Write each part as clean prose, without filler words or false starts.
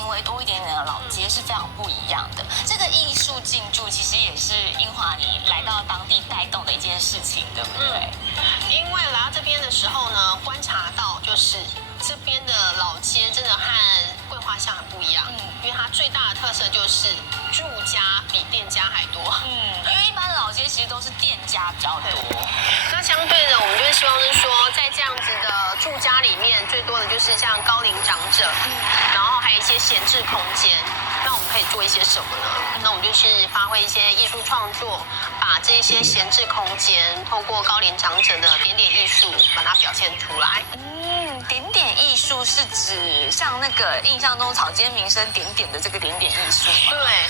行为多一点点的老街是非常不一样的。这个艺术进驻其实也是英华你来到当地带动的一件事情，对不对？因为来到这边的时候呢，观察到就是这边的老街真的和桂花巷很不一样，因为它最大的特色就是住家比店家还多。因为一般老街其实都是店家比较多。那相对的，我们就是希望是说，在这样子的住家里面，最多的就是像高龄长者，然后还有一些闲置空间。那我们可以做一些什么呢？那我们就是发挥一些艺术创作，把这些闲置空间，透过高龄长者的点点艺术，把它表现出来。点点艺术是指像那个印象中草间弥生点点的这个点点艺术吗？对。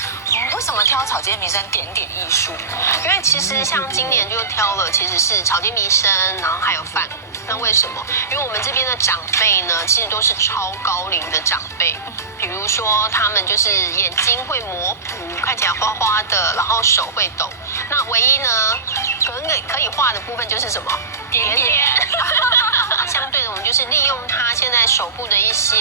为什么挑草间弥生点点艺术呢？因为其实像今年就挑了，其实是草间弥生，然后还有梵谷。那为什么？因为我们这边的长辈呢，其实都是超高龄的长辈，比如说他们就是眼睛会模糊，看起来花花的，然后手会抖。那唯一呢，可以画的部分就是什么？点点。相对的，我们就是利用他现在手部的一些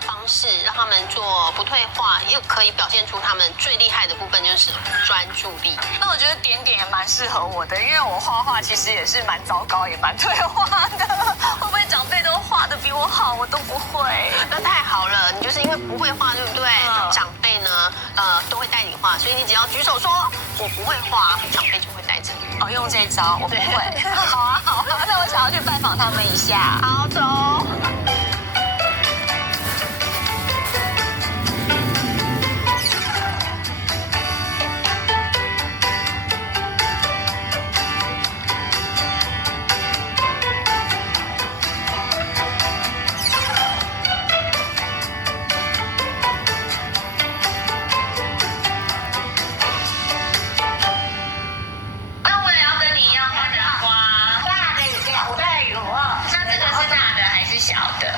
方式，让他们做不退化，又可以表现出他们最厉害的部分，就是专注力。那我觉得点点也蛮适合我的，因为我画画其实也是蛮糟糕，也蛮退化的。会不会长辈都画的比我好，我都不会？那太好了，你就是因为不会画，对不对？长辈呢，都会带你画，所以你只要举手说我不会画，长辈就会带着你。用这一招我不会。好啊，好啊，那我想要去拜访他们一下。好，走。小的，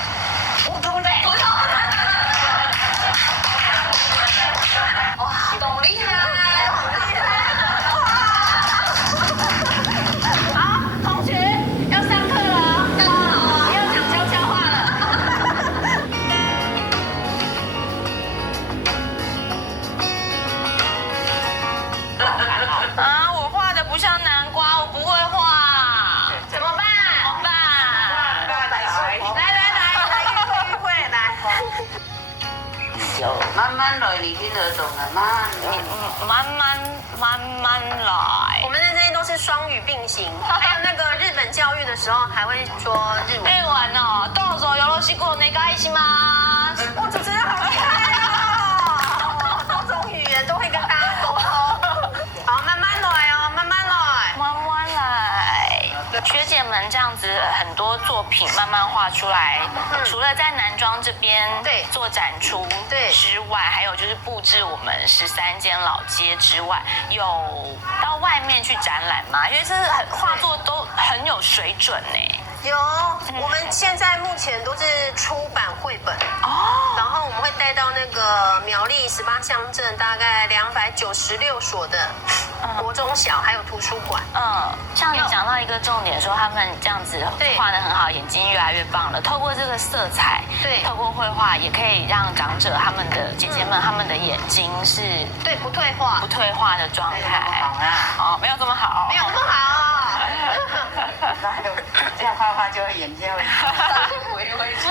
普通的，哇，懂厉害，厉害！好，同学要上课了，不要讲悄悄话了。我画的不像南瓜，我不会画，怎么办？慢慢来，你听得懂了吗？慢慢来。我们的这些都是双语并行，还有那个日本教育的时候还会说日文。日文哦，どうぞよろしくお願いします。哇，主持人好厉害哦！多种语言都会跟大家沟通。好，慢慢来哦，慢慢来，慢慢来。学姐们这样子很多作品慢慢画出来，除了在南庄这边做展出之外，还有就是布置我们13间老街之外，有到外面去展览吗？因为这画作都很有水准呢。有，我们现在目前都是出版绘本哦，然后我们会带到那个苗栗18乡镇大概296所的国中小还有图书馆。像你讲到一个重点，说他们这样子画得很好，眼睛越来越棒了。透过这个色彩，透过绘画，也可以让长者他们的姐姐们他们的眼睛是不退化的状态。没有这么好，没有这么好。这样画画就会眼睛会回去，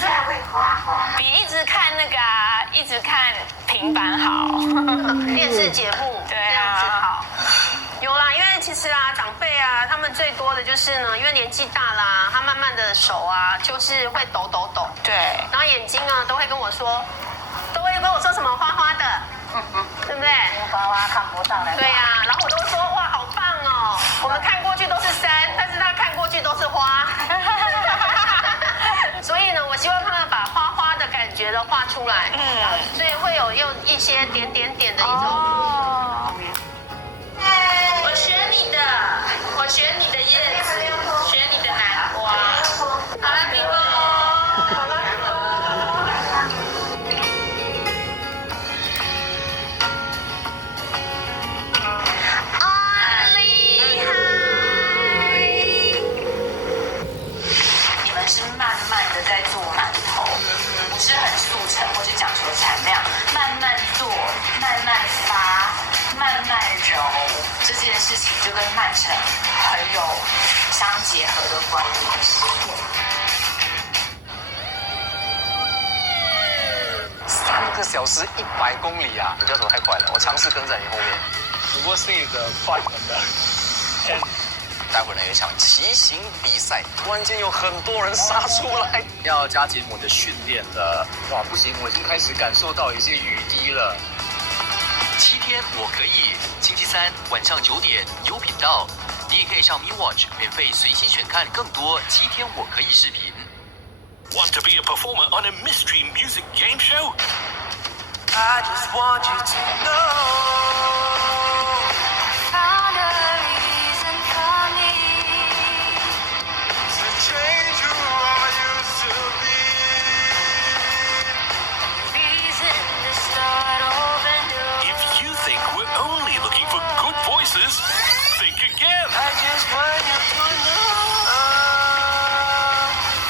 这样会画画。比一直看那个一直看平板好，电视节目这样子好。有啦，因为其实长辈他们最多的就是呢，因为年纪大啦，他慢慢的手就是会抖。对。然后眼睛都会跟我说什么花花的，对不对？花花看不到了。对呀，然后我都说哇，好棒哦，我们看过去都是山，但是他看过去都是花。所以呢，我希望他们把花花的感觉画出来，所以会有用一些点点点的一种。我选你的叶子，选你的南瓜。好了，比哥。厉害！你们是慢慢的在做馒头，不是很速成或是讲曼城很有相结合的关系。3个小时100公里啊！你不要走太快了，我尝试跟在你后面。不过是一个快门的。待会儿呢有一场骑行比赛，突然间有很多人杀出来，要加紧我的训练了。哇，不行，我已经开始感受到一些雨滴了。7天我可以，星期3晚上9点有频道，你也可以上 Me Watch 免费随心选看更多7天我可以视频。Want to be a performer on a mystery music game show? I just want you to know. Found a reason for me to change who I used to be. Reason to start over new. If you think we're only looking for good voices, think again. I just want you to know.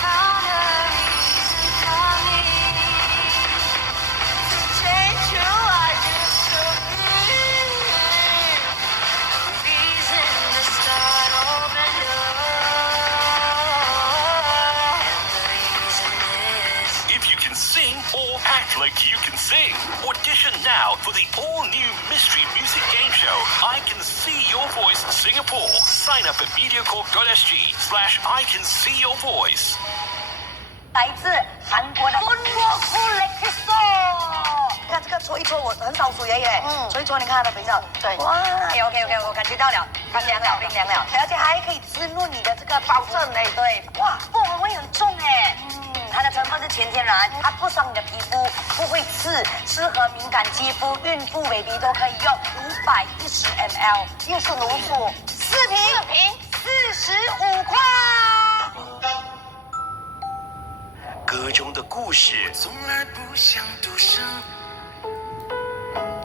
Found a reason for me to change who I used to be. Reason to start over new. And the reason is If you can sing or act like you can sing, audition now for the all-new mystery music game show I Can See Your Voice Singapore. Sign up at mediacorp.sg/I Can See Your Voice. 来自韩国的温沃库雷克索，看这个搓一搓，我很少数耶，搓一搓，你看它的肥皂，对，哇，OK，我感觉到了，冰凉了，冰凉了，而且还可以滋润你的这个保证哎，对，哇，薄荷味很重哎，它的成分是全天然，它不伤你的皮肤，不会刺，适合敏感肌肤，孕妇、baby 都可以用，510 ml， 又是浓缩，4瓶45块。歌中的故事从来不想独生，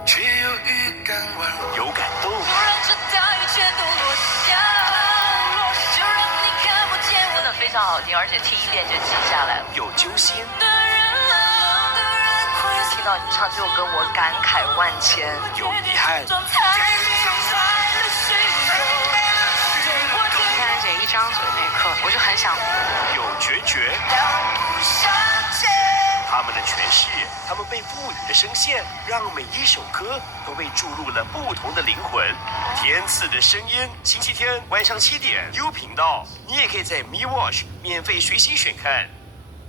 却有预感晚有感动，突然知道一切都落下，就让你看不见我真的非常好听，而且听一遍就记下来了。有揪心，的人听到你唱这首歌，我感慨万千。有遗憾，现在姐一张嘴那一刻，我就很想有决绝。他们的诠释，他们被赋予的声线，让每一首歌都被注入了不同的灵魂。天赐的声音，星期天晚上7点 U 频道，你也可以在 Me Watch 免费随心选看。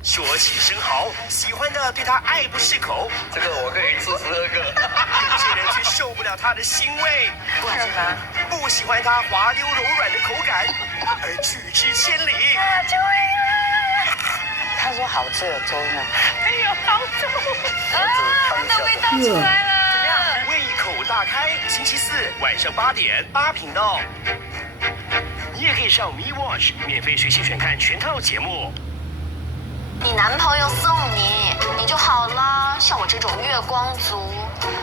说起生蚝，喜欢的对他爱不释口，这个我可以吃12个。有些人却受不了他的腥味，不喜欢他滑溜柔软的口感，而拒之千里。他说好吃的粥呢，哎呦，好重啊！它的味道出来了，怎么样？胃口大开，星期4晚上8点8频道，你也可以上 Me Watch 免费学习选看全套节目。你男朋友送你，你就好了。像我这种月光族，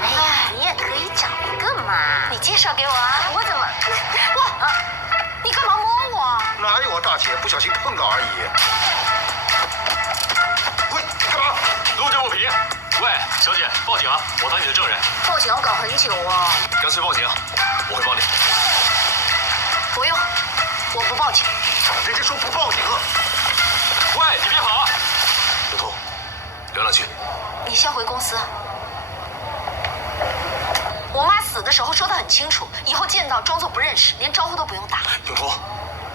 哎呀，你也可以找一个嘛。你介绍给我啊。我怎么？哇，你干嘛摸我？哪有啊，大姐，不小心碰到而已。喂，干嘛？路见不平。喂，小姐，报警啊！我当你的证人。报警要搞很久哦。干脆报警，我会帮你。不用，我不报警。人家说不报警了。喂，你别跑啊！刘通，聊两句。你先回公司。我妈死的时候说得很清楚，以后见到装作不认识，连招呼都不用打。永通，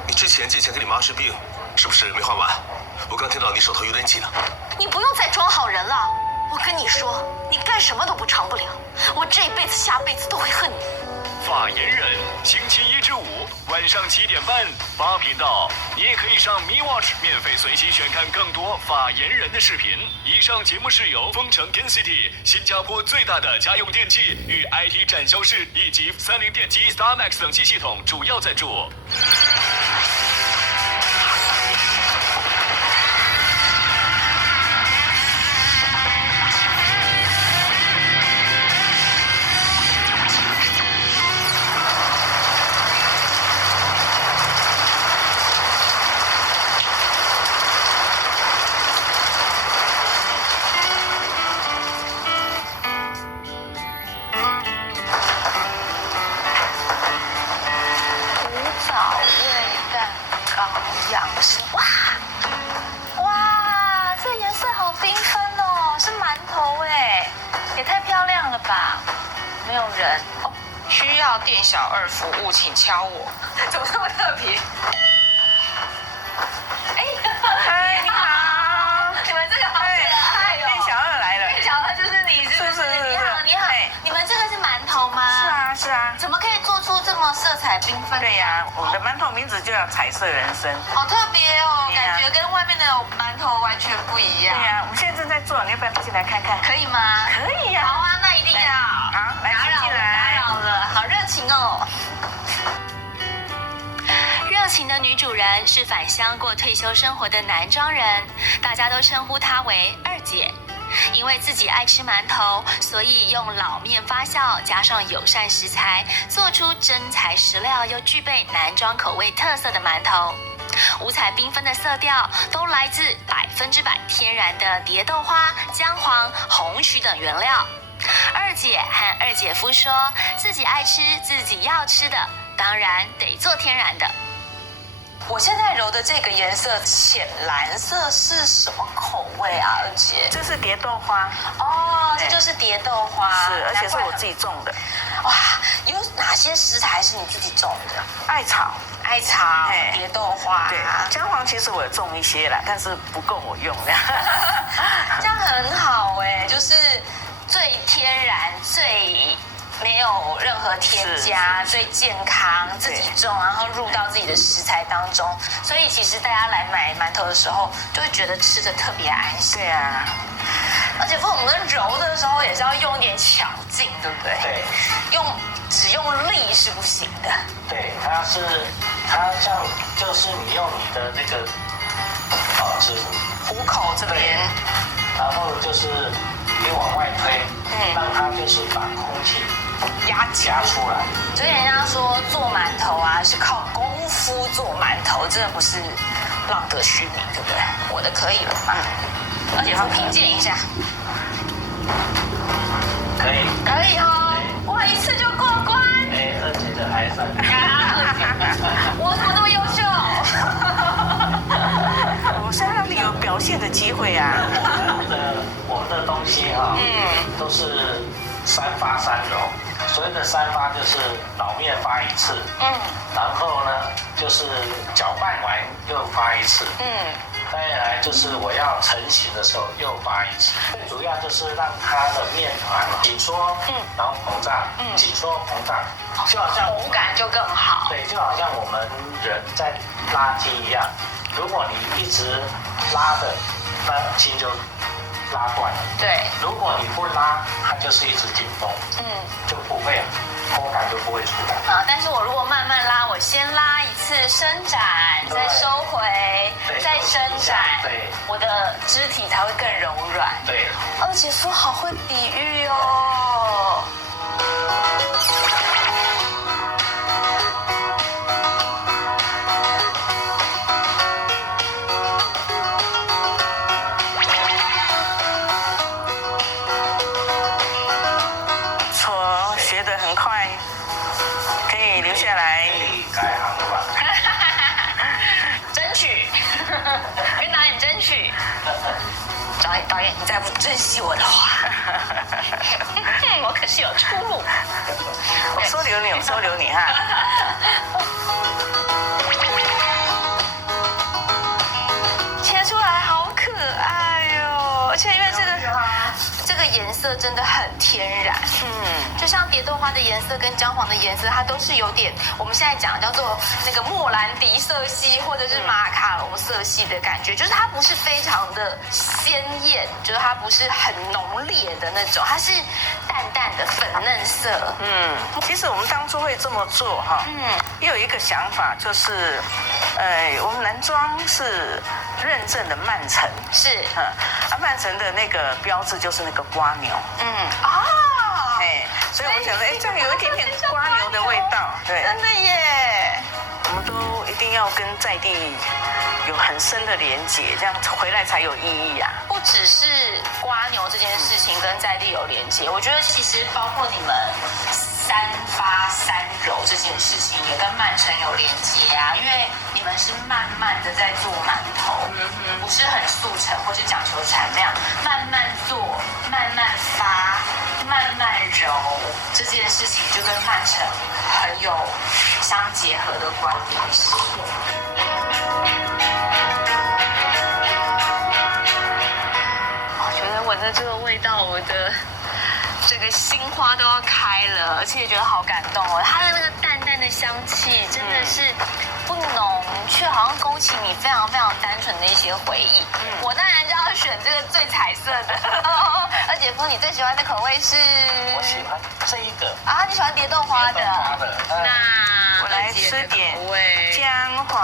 你之前借钱给你妈治病，是不是没还完？我刚听到你手头有点紧了。你不用再装好人了。我跟你说，你干什么都不长不了，我这辈子下辈子都会恨你。发言人，星期1至5晚上7点半8频道，你也可以上 Me Watch 免费随机选看更多发言人的视频。以上节目是由丰城 Gain City 新加坡最大的家用电器与 IT 展销室以及30电机 StarMax 等机系统主要赞助。人。需要店小二服务，请敲我。怎么这么特别？哎，嗨，你好，你们这个好可爱哦。店小二来了。店小二就是你，是不是？你好，你好。你们这个是馒头吗？是啊，是啊。怎么可以做出这么色彩缤纷？对呀，我们的馒头名字就叫彩色人生。好特别哦，感觉跟外面的馒头完全不一样。对呀，我们现在正在做，你要不要进来看看？可以吗？可以呀。好啊，那一定要。好，来进来。打扰了，好热情哦。热情的女主人是返乡过退休生活的南庄人，大家都称呼她为二姐。因为自己爱吃馒头，所以用老面发酵，加上友善食材，做出真材实料又具备南庄口味特色的馒头。五彩缤纷的色调都来自100%天然的蝶豆花、姜黄、红曲等原料。二姐和二姐夫说，自己爱吃自己要吃的，当然得做天然的。我现在揉的这个颜色浅蓝色是什么口味啊，二姐？这是蝶豆花哦，这就是蝶豆花，是，而且是我自己种的。哇，有哪些食材是你自己种的？艾草、蝶豆花，对，姜黄其实我有种一些啦，但是不够我用的。这样很好哎，就是最天然、最没有任何添加，最健康，自己种，然后入到自己的食材当中，所以其实大家来买馒头的时候，就会觉得吃的特别安心。对啊，而且我们揉的时候也是要用一点巧劲，对不对？对，只用力是不行的。对，它像就是你用你的那个指虎口这边，然后就是你往外推，让它就是把空气压出来。所以人家说做馒头啊是靠功夫做馒头，真的不是浪得虚名，对不对？我的可以了吧？而且要评鉴一下，可以。可以哦，哇，一次就过关。哎，二姐的还算。我怎么这么优秀？我是要让你有表现的机会啊。我们的东西哈，都是3发3揉。所谓的3发就是老面发1次，然后呢就是搅拌完又发1次，再来就是我要成型的时候又发1次。最主要就是让它的面团紧缩，然后膨胀，紧缩膨胀，就好像口感就更好。对，就好像我们人在拉筋一样，如果你一直拉的，那筋就拉断了。对，如果你不拉，它就是一直紧绷，就不会口感就不会出来。但是我如果慢慢拉，我先拉一次伸展，再收回，再伸展，对，我的肢体才会更柔软。对，二姐夫好会比喻哦。学得很快，可以留下来。可以改行了吧？争取，跟导演争取。导演，你再不珍惜我的话，我可是有出路。我收留你，我收留你哈。切出来好可爱哟，而且因为这个颜色真的很天然，就像蝶豆花的颜色跟姜黄的颜色，它都是有点我们现在讲叫做那个莫兰迪色系或者是马卡龙色系的感觉，就是它不是非常的鲜艳，就是它不是很浓烈的那种，它是淡淡的粉嫩色。其实我们当初会这么做哈，也有一个想法就是，我们南庄是认证的慢城，是，慢城的那个标志就是那个瓜牛，所以我想说，这样有一点点瓜牛的味道，对，真的耶。我们都一定要跟在地有很深的连结，这样回来才有意义啊。不只是瓜牛这件事情跟在地有连结，我觉得其实包括你们3发3揉这件事情也跟曼城有连结啊，因为你们是慢慢的在做馒头，不是很速成或是讲求产量，慢慢做，慢慢发，慢慢慢柔这件事情，就跟曼城很有相结合的关系。我觉得闻着这个味道，我的整个心花都要开了，而且也觉得好感动哦。它的那个淡淡的香气真的是不浓，却好像勾起你非常非常单纯的一些回忆。我当然就要选这个最彩色的。而姐夫，你最喜欢的口味是？我喜欢这一个啊，你喜欢蝶豆花的？那我来吃点姜黄。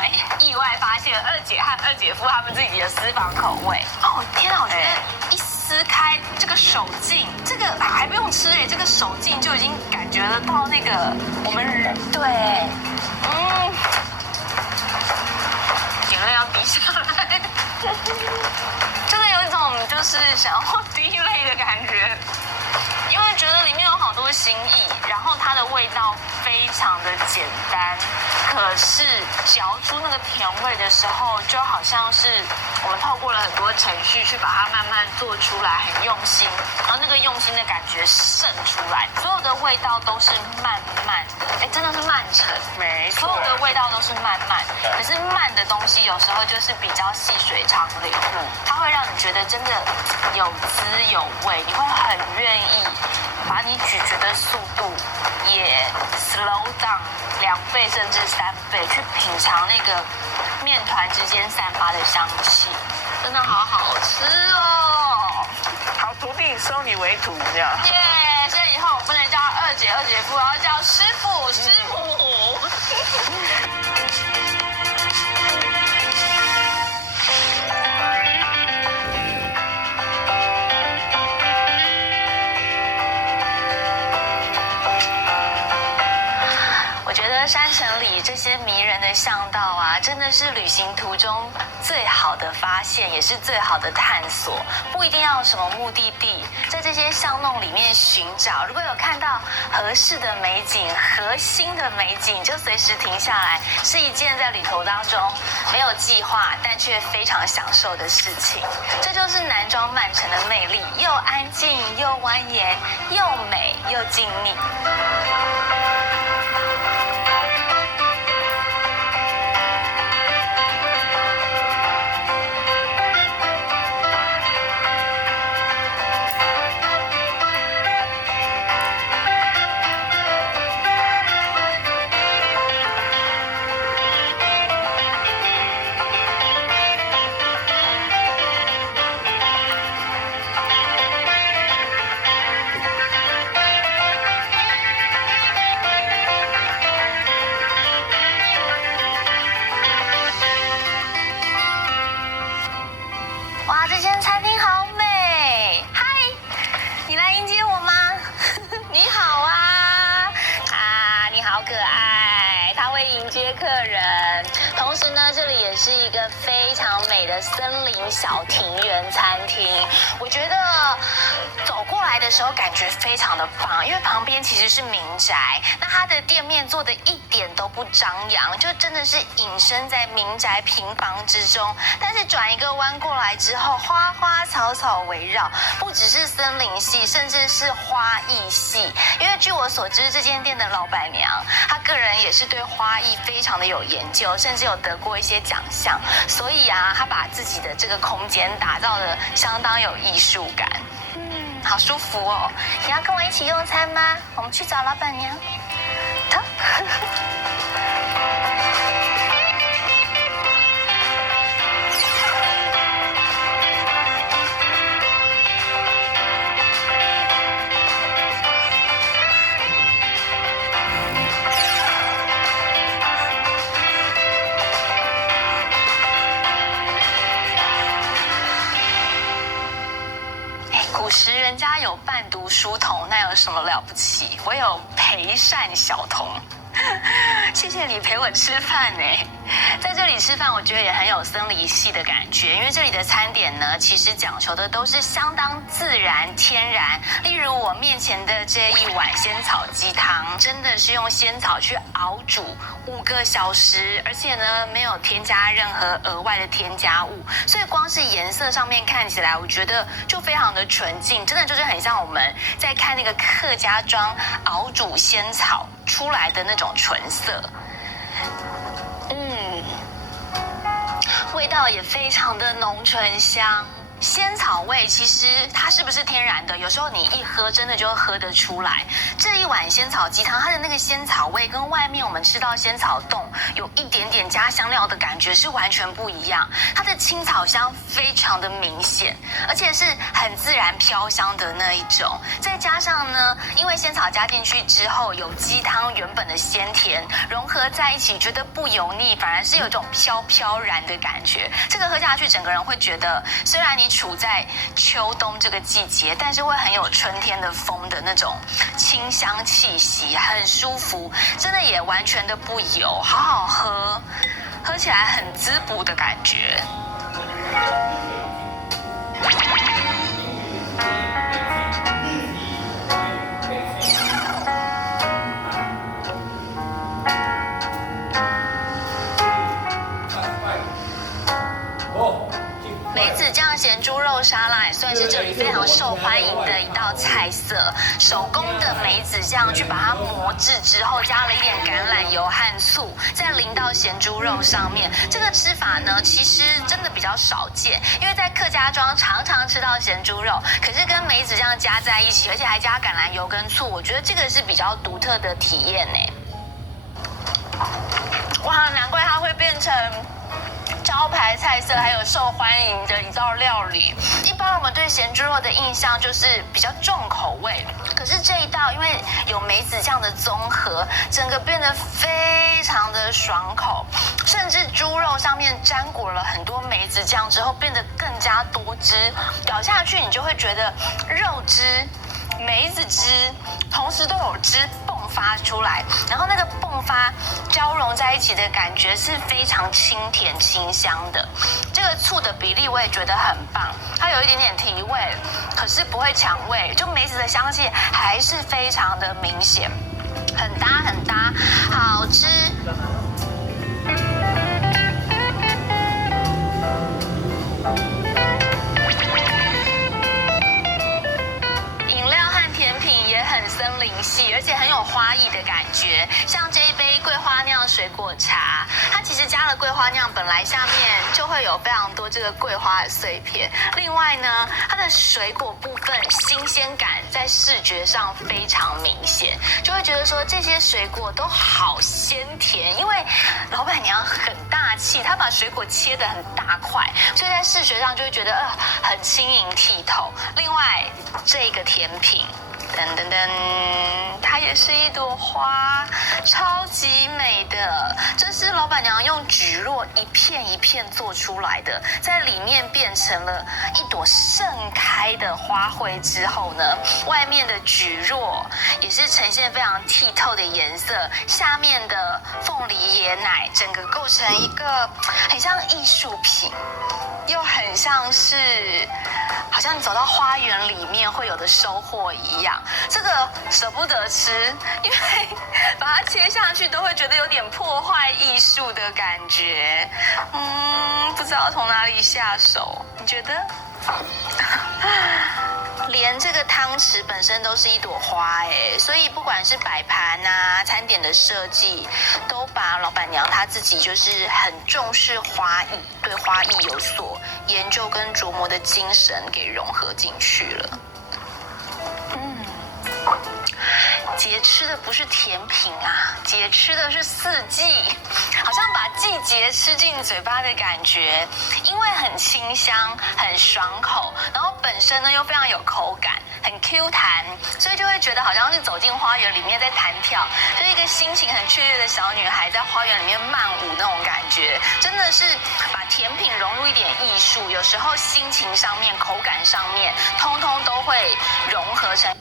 哎，意外发现二姐和二姐夫他们自己的私房口味。哦，天啊，我觉得一撕开这个手劲，这个还不用吃哎，这个手劲就已经感觉得到那个我们对，眼泪要滴下来，真的有一种就是想要滴泪的感觉。因为觉得里面有好多心意，然后它的味道非常的简单，可是嚼出那个甜味的时候，就好像是我们透过了很多程序去把它慢慢做出来，很用心，然后那个用心的感觉渗出来，所有的味道都是慢慢的，哎，真的是慢沉，没错，所有的味道都是慢慢，可是慢的东西有时候就是比较细水长流，它会让你觉得真的有滋有味，你会很愿意把你咀嚼的速度也 slow down 2倍甚至3倍，去品尝那个面团之间散发的香气，真的好好吃哦！好徒弟收你为徒，这样。耶！所以以后我不能叫二姐二姐夫，我要叫师傅师傅。山城里这些迷人的巷道啊，真的是旅行途中最好的发现，也是最好的探索。不一定要有什么目的地，在这些巷弄里面寻找，如果有看到合适的美景、核心的美景，就随时停下来，是一件在旅途当中没有计划但却非常享受的事情。这就是南庄曼城的魅力，又安静又蜿蜒，又美又静谧。哇，这间餐厅好美！嗨，你来迎接我吗？你好啊！啊，你好可爱！他会迎接客人，同时呢，这里也是一个非常美的森林小庭园餐厅。我觉得走过来的时候感觉非常的棒，因为旁边其实是民宅，那它的店面做的一点都不张扬，就真的是隐身在民宅平房之中。但是转一个弯过来之后，花花草草围绕，不只是森林系，甚至是花艺系。因为据我所知，这间店的老板娘，她个人也是对花艺非常的有研究，甚至有得过一些奖项。所以啊，她把自己的这个空间打造的相当有艺术感。好舒服哦！你要跟我一起用餐吗？我们去找老板娘。走。古时人家有伴读书童，那有什么了不起？我有陪膳小童。谢谢你陪我吃饭呢。在这里吃饭，我觉得也很有森林系的感觉，因为这里的餐点呢，其实讲求的都是相当自然、天然。例如我面前的这一碗仙草鸡汤，真的是用仙草去熬煮5个小时，而且呢没有添加任何额外的添加物，所以光是颜色上面看起来，我觉得就非常的纯净，真的就是很像我们在看那个客家庄熬煮仙草出来的那种纯色。味道也非常的浓醇香。仙草味其实它是不是天然的？有时候你一喝真的就喝得出来。这一碗仙草鸡汤，它的那个仙草味跟外面我们吃到仙草冻有一点点加香料的感觉是完全不一样。它的青草香非常的明显，而且是很自然飘香的那一种。再加上呢，因为仙草加进去之后，有鸡汤原本的鲜甜融合在一起，觉得不油腻，反而是有一种飘飘然的感觉。这个喝下去，整个人会觉得，虽然你处在秋冬这个季节，但是会很有春天的风的那种清香气息，很舒服，真的也完全的不油，好好喝，喝起来很滋补的感觉。梅子酱咸猪肉沙拉也算是这里非常受欢迎的一道菜色。手工的梅子酱去把它磨制之后，加了一点橄榄油和醋，再淋到咸猪肉上面。这个吃法呢，其实真的比较少见，因为在客家庄常常吃到咸猪肉，可是跟梅子酱加在一起，而且还加橄榄油跟醋，我觉得这个是比较独特的体验呢。哇，难怪它会变成招牌菜色还有受欢迎的一道料理。一般我们对咸猪肉的印象就是比较重口味，可是这一道因为有梅子酱的综合，整个变得非常的爽口，甚至猪肉上面沾裹了很多梅子酱之后，变得更加多汁，咬下去你就会觉得肉汁、梅子汁同时都有汁迸发出来，然后那个迸发交融在一起的感觉是非常清甜清香的。这个醋的比例我也觉得很棒，它有一点点提味，可是不会抢味，就梅子的香气还是非常的明显，很搭很搭，好吃。森林系，而且很有花艺的感觉。像这一杯桂花酿水果茶，它其实加了桂花酿，本来下面就会有非常多这个桂花的碎片。另外呢，它的水果部分新鲜感在视觉上非常明显，就会觉得说这些水果都好鲜甜。因为老板娘很大气，她把水果切得很大块，所以在视觉上就会觉得很轻盈剔透。另外这个甜品。噔噔噔，它也是一朵花，超级美的。这是老板娘用蒟蒻一片一片做出来的，在里面变成了一朵盛开的花卉之后呢，外面的蒟蒻也是呈现非常剔透的颜色，下面的凤梨椰奶整个构成一个很像艺术品，又很像是好像你走到花园里面会有的收获一样。这个舍不得吃，因为把它切下去都会觉得有点破坏艺术的感觉。不知道从哪里下手，你觉得？连这个汤匙本身都是一朵花所以不管是摆盘啊、餐点的设计，都把老板娘她自己就是很重视花艺，对花艺有所研究跟琢磨的精神给融合进去了。姐吃的不是甜品啊，姐吃的是四季，好像把季节吃进嘴巴的感觉。因为很清香、很爽口，然后本身呢又非常有口感，很 Q 弹，所以就会觉得好像是走进花园里面在弹跳，就是一个心情很雀跃的小女孩在花园里面漫舞那种感觉。真的是把甜品融入一点艺术，有时候心情上面、口感上面，通通都会融合成。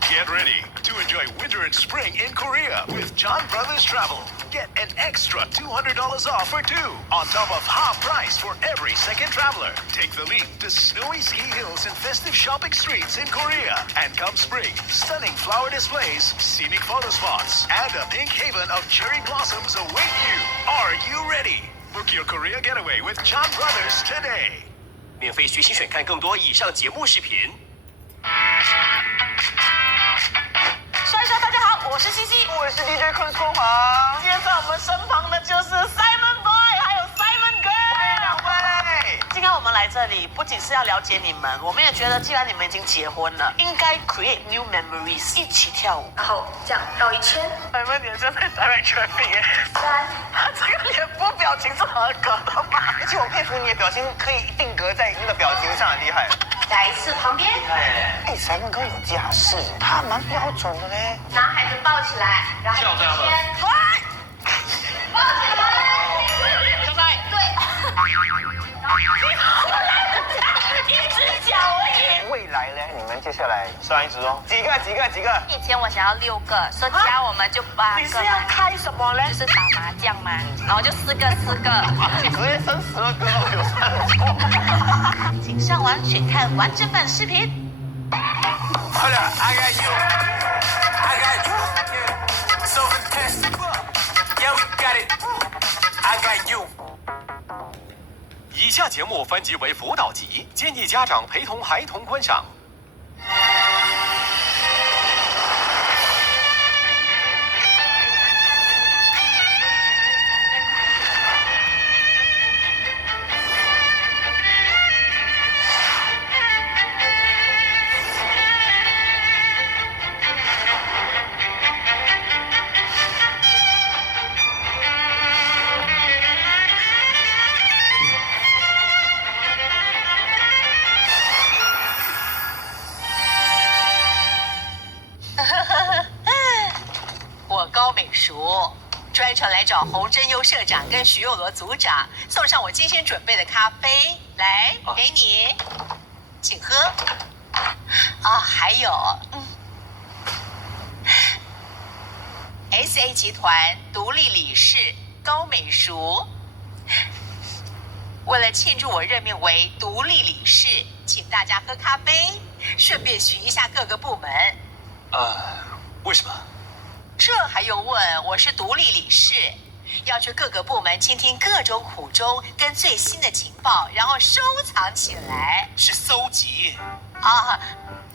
Get ready to enjoy winter and spring in Korea with John Brothers Travel. Get an extra $200 off for two, on top of half price for every second traveler. Take the leap to snowy ski hills and festive shopping streets in Korea. And come spring, stunning flower displays, scenic photo spots, and a pink haven of cherry blossoms await you. Are you ready? Book your Korea getaway with John Brothers today. 免费学习选看更多以上节目视频。帅帅，大家好，我是西西，我是 DJ 坤华。今天在我们身旁的就是 Simon Boy， 还有 Simon Girl。两位，今天我们来这里不仅是要了解你们，我们也觉得既然你们已经结婚了，应该 create new memories， 一起跳舞，然后这样绕一圈。你们脸真的台湾全名耶！3，这个脸部表情是合格的吗？而且我佩服你的表情可以定格在那个表情上，很厉害。再一次旁边。Simon 哥有家室，他蛮标准的嘞。拿孩子抱起来，然后一圈。抱起来。小帅，对。一只脚而已。未来呢？你们接下来上一只哦。几个？以前我想要6个，说加我们就8个。你是要开什么嘞？就是打麻将嘛，然后就4个。直接生12个哦，有3错。请上网选看完整版视频。Hold up, I got you. I got you. Yeah. So fantastic. Yeah, we got it. I got you. 以下节目分级为辅导级，建议家长陪同孩童观赏。高美淑专程来找洪真优社长跟徐幼罗组长，送上我精心准备的咖啡，来给你，请喝。还有SA 集团独立理事高美淑，为了庆祝我任命为独立理事，请大家喝咖啡，顺便巡一下各个部门。为什么？这还用问？我是独立理事，要去各个部门倾听各种苦衷跟最新的情报，然后收藏起来。是搜集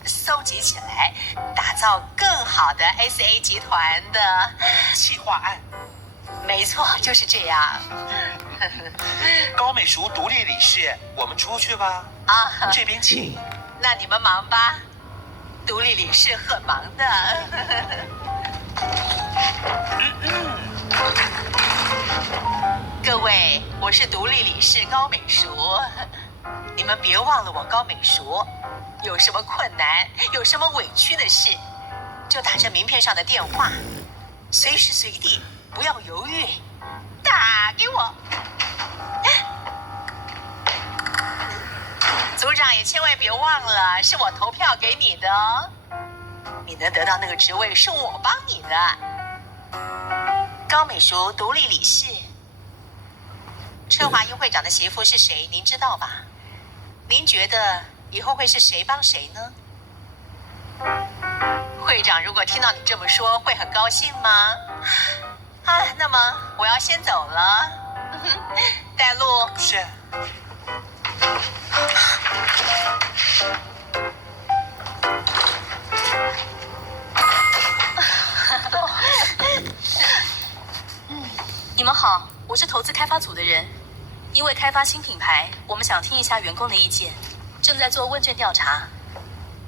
搜集起来，打造更好的 SA 集团的企划案。没错，就是这样。高美淑独立理事，我们出去吧。这边请。那你们忙吧，独立理事很忙的。各位，我是独立理事高美淑，你们别忘了我高美淑。有什么困难，有什么委屈的事，就打着名片上的电话，随时随地不要犹豫，打给我。组长也千万别忘了，是我投票给你的哦。你能得到那个职位是我帮你的。高美淑独立理事，车华英会长的媳妇是谁？您知道吧？您觉得以后会是谁帮谁呢？会长如果听到你这么说，会很高兴吗？那么我要先走了，带路。是。你们好，我是投资开发组的人。因为开发新品牌，我们想听一下员工的意见，正在做问卷调查。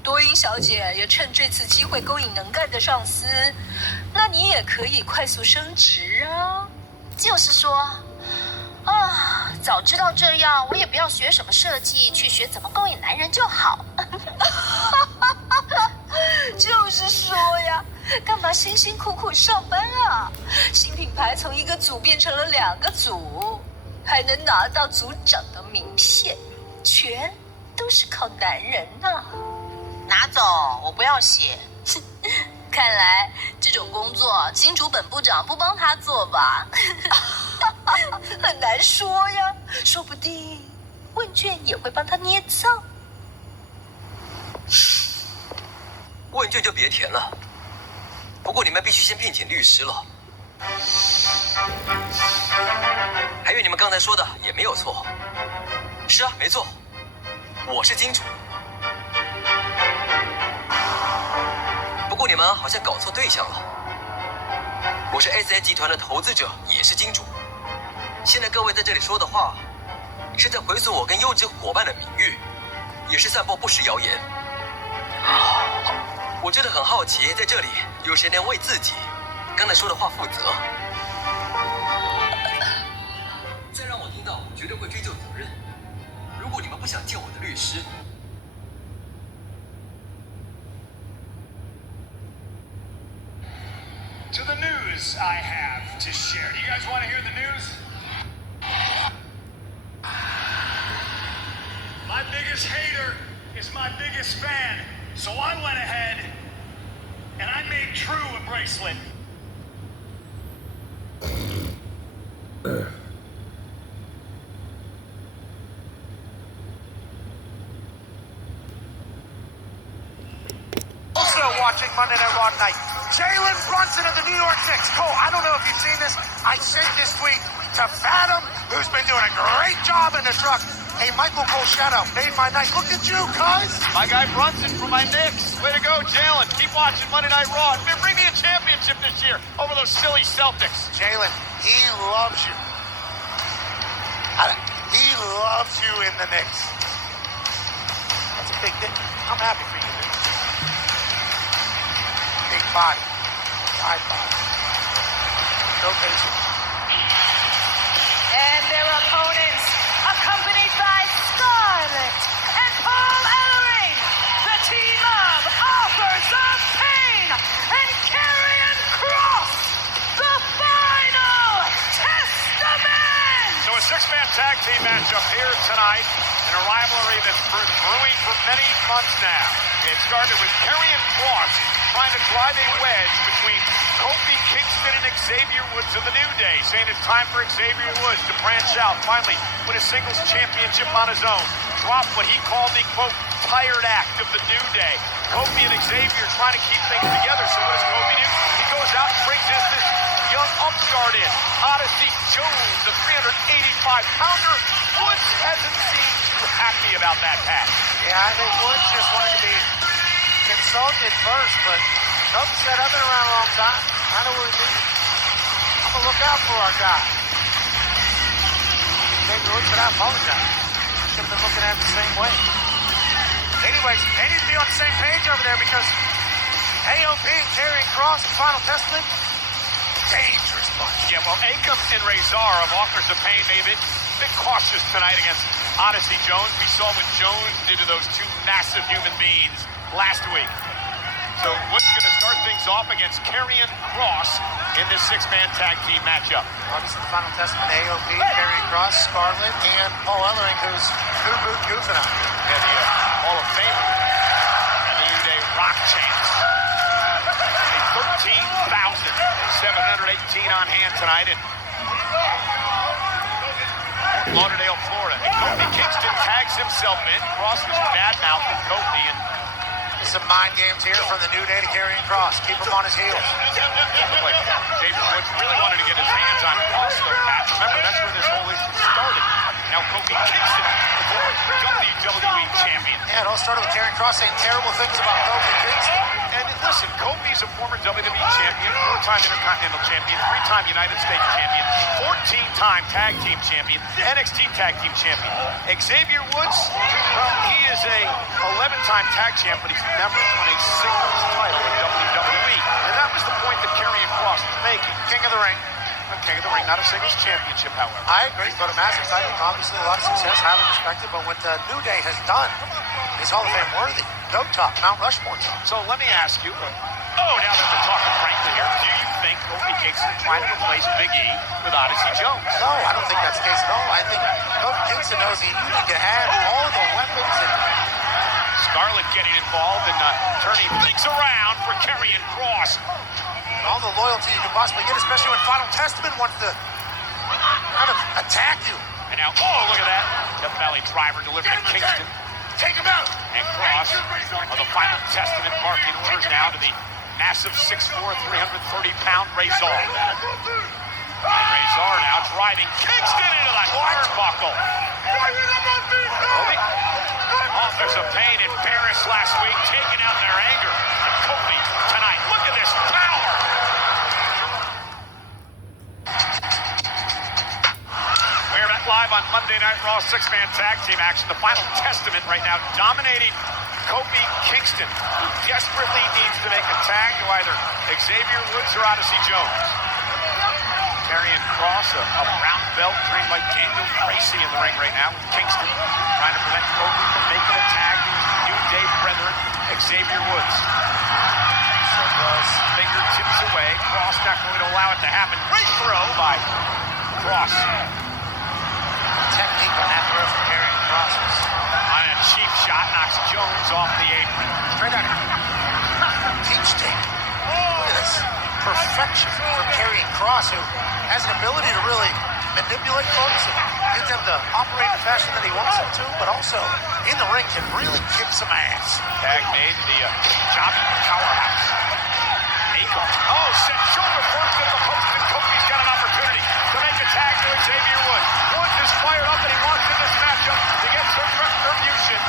多英小姐也趁这次机会勾引能干的上司，那你也可以快速升职啊。就是说，早知道这样，我也不要学什么设计，去学怎么勾引男人就好。就是说呀，干嘛辛辛苦苦上班啊？新品牌从1个组变成了2个组，还能拿到组长的名片，全都是靠男人呐。拿走，我不要写。看来这种工作，金主本部长不帮他做吧？很难说呀，说不定问卷也会帮他捏造。问卷就别填了，不过你们必须先聘请律师了。还有你们刚才说的也没有错。是啊，没错，我是金主。不过你们好像搞错对象了。我是 SA 集团的投资者，也是金主。现在各位在这里说的话，是在毁损我跟优质伙伴的名誉，也是散播不实谣言。我真的很好奇，在这里有谁能为自己刚才说的话负责？再让我听到，我绝对会追究责任。如果你们不想见我的律师， To the news I have to share. Do you guys want to hear the news? My biggest hater is my biggest fan. So I went ahead and I made True a bracelet. Also watching Monday Night Raw tonight, Jalen Brunson of the New York Knicks. Cole, I don't know if you've seen this. I sent this tweet to Fathom, who's been doing a great job in the truck. Hey, Michael Cole, shout out. Made my night. Look at you, cuz. My guy Brunson from my Knicks. Way to go, Jalen. Keep watching Monday Night Raw. Bring me a championship this year over those silly Celtics. Jalen, he loves you. He loves you in the Knicks. That's a big thing. I'm happy for you, dude. Big body. Wide body. No basic. And their opponents, accompanied by Scarlett and Paul Ellering, the team of Authors of Pain and Karrion Kross, the final testament! So a six-man tag team matchup here tonight in a rivalry that's been brewing for many months now. It started with Karrion Kross trying to drive a wedge between Kofi Kingston and Xavier Woods of the New Day, saying it's time for Xavier Woods to branch out, finally win a singles championship on his own, drop what he called the, quote, tired act of the New Day. Kofi and Xavier trying to keep things together, so what does Kofi do? He goes out and brings in this young upstart in, Odyssey Jones, a 385-pounder. Woods hasn't seemed too happy about that pass. Yeah, I think Woods just wanted to be consulted first, but Kofi said, I've been around a long time. I know what he means. I'm going to look out for our guy. Maybe Woods said, I apologize. Should have been looking at it the same way. Anyways, they need to be on the same page over there because AOP and Karrion Kross, the final testament, dangerous bunch. Yeah, well, Akam and Razor of Authors of Pain may be a bit cautious tonight against Odyssey Jones. We saw what Jones did to those two massive human beings last week. So Woods going to start things off against Karrion Kross in this six-man tag team matchup. Obviously, the final testament, AOP, Karrion Kross, Scarlett, and Paul Ellering, who's goofing out. Yeah, the Hall of Famer and the New Day Rock Champs. 13,718 on hand tonight in Lauderdale, Florida. And Kofi Kingston tags himself in. Kross was bad-mouthing Kofi, and some mind games here from the New Day to Karrion Kross. Keep him on his heels. It looked like Xavier Woods really wanted to get his hands on Kross, though, Pat. Remember, that's where this whole issue started. Now Kofi Kingston, the former WWE champion. Yeah, it all started with Karrion Kross saying terrible things about Kofi Kingston. And listen, Kofi's a former WWE champion, 4-time Intercontinental champion, 3-time United States champion, 14-time tag team champion, NXT tag team champion. Xavier Woods, well, he is a 11-time tag champ, but he's never won a singles title in WWE. And that was the point that Karrion Kross was making. King of the Ring. King of the Ring, not a singles championship, however. I agree, but a massive title, obviously a lot of success, highly respected, but what the New Day has done is Hall of Fame worthy. Go top, Mount Rushmore top. So let me ask you, now that we're talking frankly here, do you think Kofi Kingston trying to replace Big E with Odyssey Jones? No, I don't think that's the case at all. I think Kofi Kingston knows that you need to add all the weapons and Scarlett getting involved and turning things around for Karrion Kross. All the loyalty you can possibly get, especially when Final Testament wants to kind of attack you. And now, oh, look at that. The belly driver delivered to Kingston. Take him out. And Kross on the Final Testament marking orders now to the massive 6'4", 330-pound Razor. And Razor now driving Kingston into the turnbuckle. Authors of pain embarrassed last week, taking out their anger on Kurty tonight. Look at this power. We're back live on Monday Night Raw 6-man tag team action. The Final Testament right now dominating Kofi Kingston, who desperately needs to make a tag to either Xavier Woods or Odyssey Jones. Karrion Kross, a brown belt trained by Daniel Tracy in the ring right now with Kingston, trying to prevent Kofi from making a tag to his New Day brethren, Xavier Woods. So goes fingertips away. Kross not going to allow it to happen. Great throw by Kross. Technique on that throw from Karrion Kross was on a cheap shot, knocks Jones off the apron. straight out of teach tape. Look at this perfection from Karrion Kross, who has an ability to really manipulate folks and get them to operate in the fashion that he wants them to, but also in the ring can really kick some ass. Tag made to the Jobbie powerhouse. Akon. Oh, set shoulder first at the post, and Kofi's got an opportunity to make a tag to Xavier Woods. Woods is fired up, and he wants in this matchup to get some retribution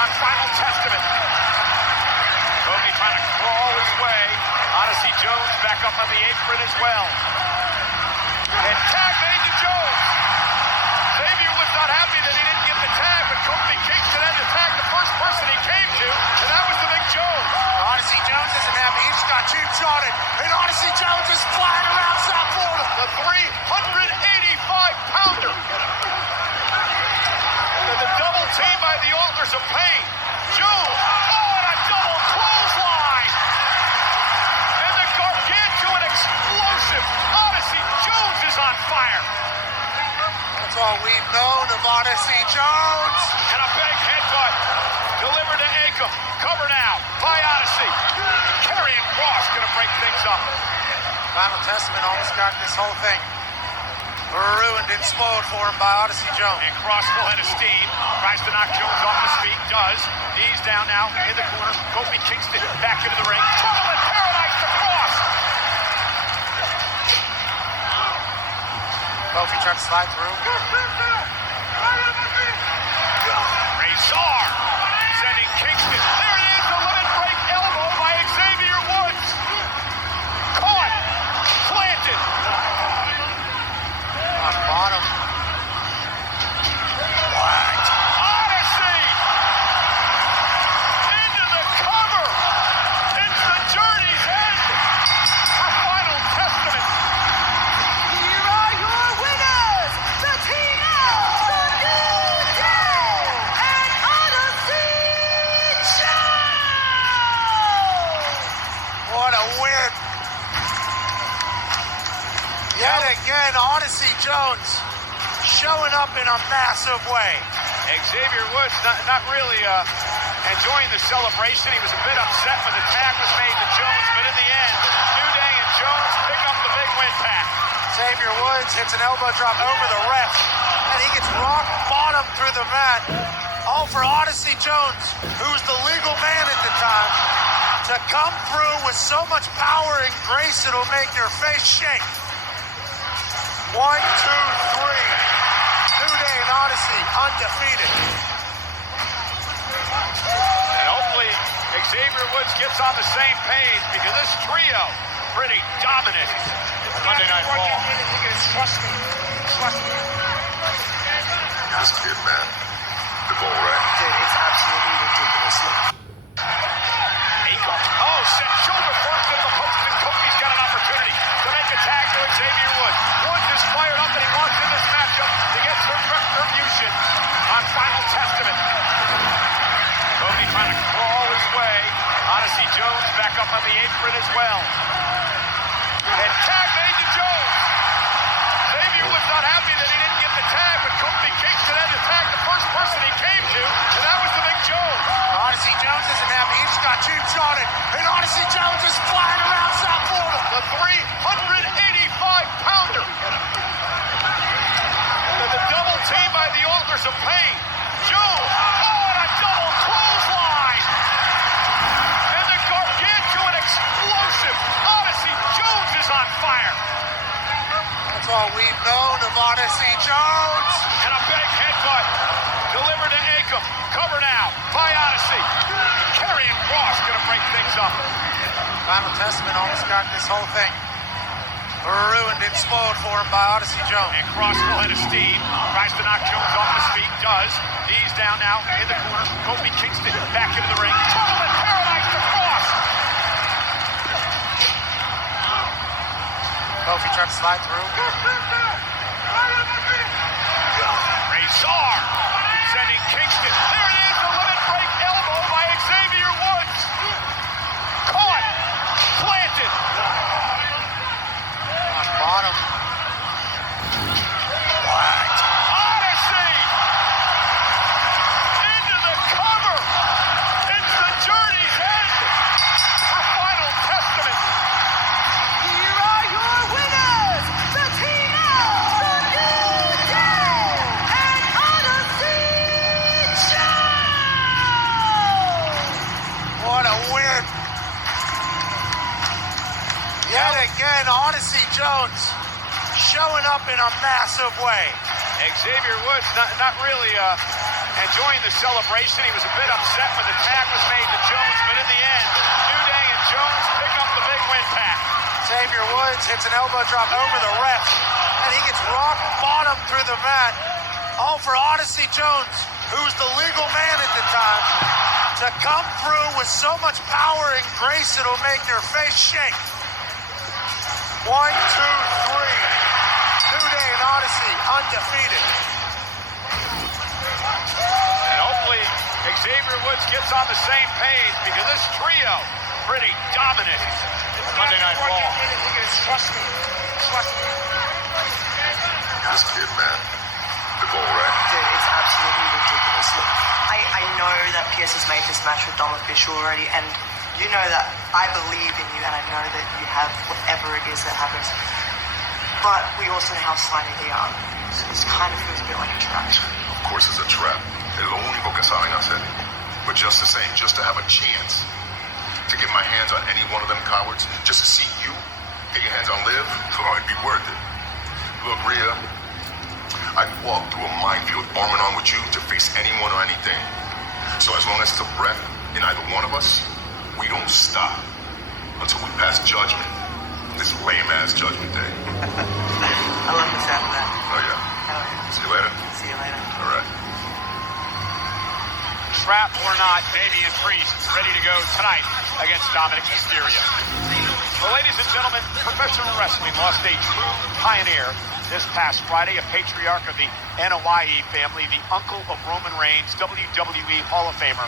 on Final Testament. Kofi trying to crawl his way. Odyssey Jones back up on the apron as well. And tag made to Jones. Xavier was not happy that he didn't get the tag, but Kofi Kingston had to tag the first person he came to, and that was the Big Jones. Odyssey Jones isn't happy. He just got cheap shotted, and Odyssey Jones is flying around South Florida. The 385-pounder. And the double team by the Authors of Pain. Jones, oh, and a double clothesline. And the gargantuan explosive Odyssey Jones is on fire. That's all we've known of Odyssey Jones. And a big headbutt delivered to Akon. Cover now by Odyssey. Karrion Kross going to break things up. Final Testament almost got this whole thing ruined and spoiled for him by Odyssey Jones. And Kross full head of steam. Tries to knock Jones off his feet. Does. Knees down now in the corner. Kofi Kingston back into the ring. Trouble in paradise to Kross. Kofi tried to slide through. Razor sending Kingston. There it is. The limit break elbow by Xavier Woods. Caught. Planted. On bottom. What? Odyssey! Into the cover! It's the journey's end! For Final Testament! Here are your winners, the team of the New Day and Odyssey Jones! What a win! Yet again, Odyssey Jones showing up in a massive way. Xavier Woods not really enjoying the celebration. He was a bit upset when the tag was made to Jones, but in the end, New Day and Jones pick up the big win, Pat. Xavier Woods hits an elbow drop over the ref, and he gets rock bottom through the mat. All for Odyssey Jones, who was the legal man at the time, to come through with so much power and grace it'll make your face shake. 1, 2, 3. New Day and Odyssey undefeated. And hopefully Xavier Woods gets on the same page, because this trio pretty dominant Monday Night Raw. Trust me. Trust me. This kid, man. The goal, right? Dude, it's absolutely ridiculous. Akon. Oh, set shoulder first at the post, and Kofi's got an opportunity to make a tag to Xavier Woods. Woods is fired up, and he wants in this matchup to get some retribution on Final Testament. Kofi trying to crawl his way. Odyssey Jones back up on the apron as well. And tag made to Jones. Xavier was not happy that he didn't get the tag, but Kofi Kingston had to tag the first person he came to, and that was the Big Jones. Odyssey Jones isn't all we've known of Odyssey Jones. And a big headbutt delivered to Akam. Cover now by Odyssey. Karrion Kross gonna break things up. Final Testament almost got this whole thing ruined and spoiled for him by Odyssey Jones. And Kross full head of steam. Tries to knock Jones off his feet. Does. Knees down now in the corner. Kofi Kingston back into the ring. Tournament paradise to Kross. Kofi tried to slide through. Razor sending Kingston. There it is. The limit break elbow by Xavier Woods. Caught. Planted. On bottom. Whacked. Odyssey. Into the cover. It's the journey's end for Final Testament. Here are your winners, the team of the New Day and Odyssey Jones! What a win. Yet again, Odyssey Jones showing up in a massive way. Xavier Woods not really enjoying the celebration. He was a bit upset when the tag was made to Jones, but in the end, New Day and Jones pick up the big win, Pat. Xavier Woods hits an elbow drop over the ref, and he gets rock bottom through the mat. All for Odyssey Jones, who's the legal man at the time, to come through with so much power and grace it'll make your face shake. 1, 2, 3. New Day and Odyssey undefeated. And hopefully Xavier Woods gets on the same page because this trio pretty dominant Monday Night Raw. Trust me. Trust me. This kid, man. The goal, right? Dude, it's absolutely ridiculous. Look, I know that Pierce has made this match with Dom official already, and you know that I believe in you, and I know that you have whatever it is that happens. But we also know how slimy they are. So this kind of feels a bit like a trap. Of course it's a trap. Es lo único que saben hacer. But just the same, just to have a chance to get my hands on any one of them cowards, just to see you get your hands on Liv, oh, it'd be worth it. Look, Rhea, I'd walk through a minefield arm in arm with you to face anyone or anything. So as long as it's a breath in either one of us, we don't stop until we pass judgment. This lame-ass judgment day. I love the sound of that. Oh, yeah. Hell yeah. See you later? See you later. All right. Trap or not, Damian Priest ready to go tonight against Dominic Mysterio. Well, ladies and gentlemen, professional wrestling lost a true pioneer this past Friday, a patriarch of the NOYE family, the uncle of Roman Reigns, WWE Hall of Famer,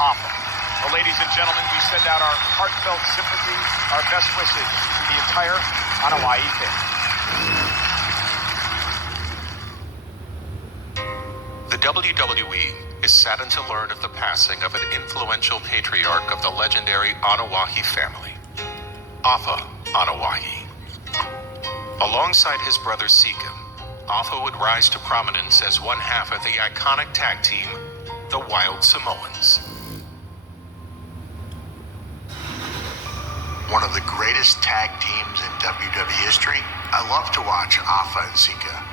Alpha. Well, ladies and gentlemen, we send out our heartfelt sympathy, our best wishes to the entire NOYE family. The WWE is saddened to learn of the passing of an influential patriarch of the legendary Anoa'i family, Alpha Anoa'i. Alongside his brother Sika, Alpha would rise to prominence as one half of the iconic tag team, the Wild Samoans. One of the greatest tag teams in WWE history. I love to watch Alpha and Sika.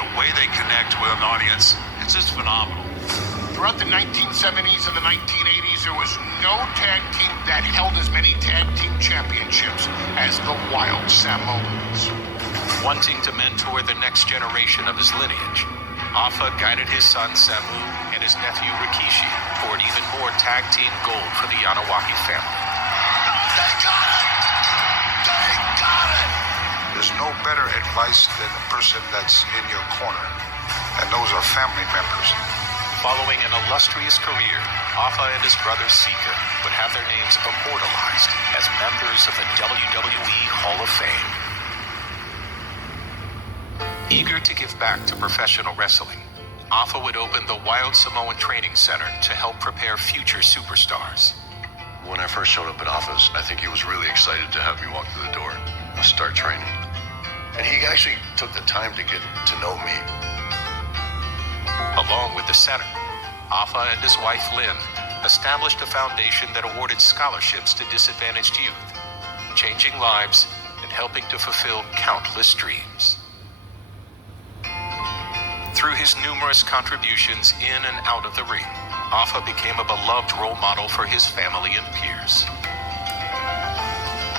The way they connect with an audience, it's just phenomenal. Throughout the 1970s and the 1980s, there was no tag team that held as many tag team championships as the Wild Samoans. Wanting to mentor the next generation of his lineage, Alpha guided his son Samu and his nephew Rikishi toward even more tag team gold for the Anoa'i family. They got it! They got it! There's no better advice than the person that's in your corner, and those are family members. Following an illustrious career, Alpha and his brother Sika would have their names immortalized as members of the WWE Hall of Fame. Eager to give back to professional wrestling, Alpha would open the Wild Samoan Training Center to help prepare future superstars. When I first showed up at Alpha's, I think he was really excited to have me walk through the door and start training. And he actually took the time to get to know me. Along with the center, Alpha and his wife Lynn established a foundation that awarded scholarships to disadvantaged youth, changing lives and helping to fulfill countless dreams. Through his numerous contributions in and out of the ring, Afa became a beloved role model for his family and peers.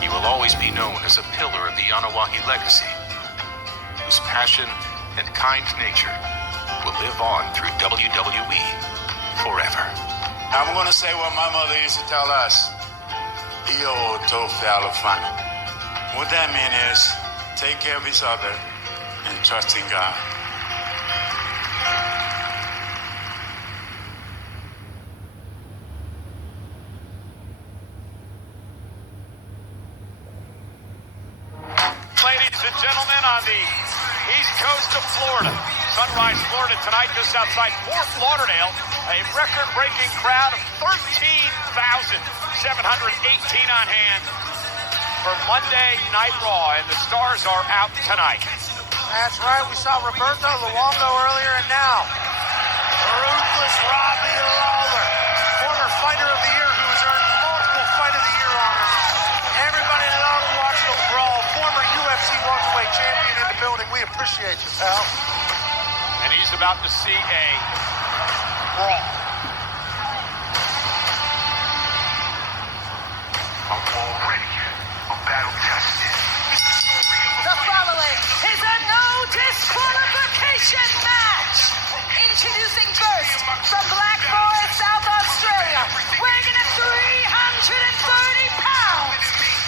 He will always be known as a pillar of the Anawahi legacy, whose passion and kind nature will live on through WWE forever. I'm going to say what my mother used to tell us. Io tofe alafana. What that means is take care of each other and trust in God. Ladies and gentlemen, on the east coast of Florida, Sunrise, Florida tonight, just outside Fort Lauderdale, a record-breaking crowd of 13,718 on hand for Monday Night Raw, and the stars are out tonight. That's right. We saw Roberto Luongo earlier, and now ruthless Robbie Lawler, former Fighter of the Year, who has earned multiple Fight of the Year honors. Everybody loves watching him brawl. Former UFC welterweight champion in the building. We appreciate you, pal. And he's about to see a brawl. I'm already battle-tested. The following is a no disqualification match. Introducing first from Blackmore, South Australia, weighing in at 330 pounds,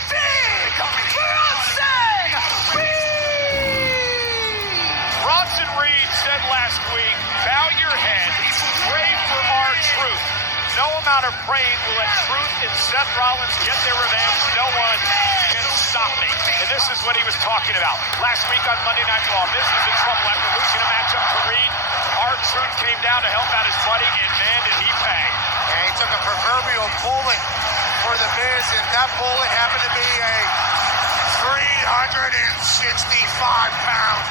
Big Bronson Reed. Bronson Reed said last week, bow your head, pray for our truth. No amount of praying will let Truth and Seth Rollins get their revenge. No one can stop me. And this is what he was talking about. Last week on Monday Night Raw, Miz was in trouble after losing a matchup to Reed. R-Truth came down to help out his buddy, and man, did he pay. And he took a proverbial bullet for the Miz, and that bullet happened to be a 365-pound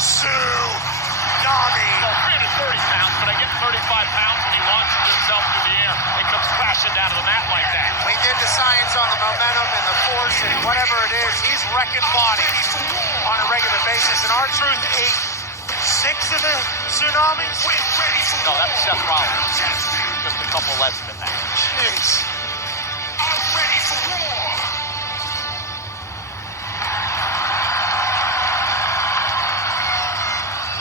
tsunami. Well, 330 pounds, but I get 35 pounds when he launches himself through the air and comes crashing down to the mat like that. We did the science on the momentum and the force and whatever it is. He's wrecking bodies on a regular basis, and R-Truth ate 6 of the tsunamis. No, that was Seth Rollins. Just a couple less than that. Jeez. I'm ready for war.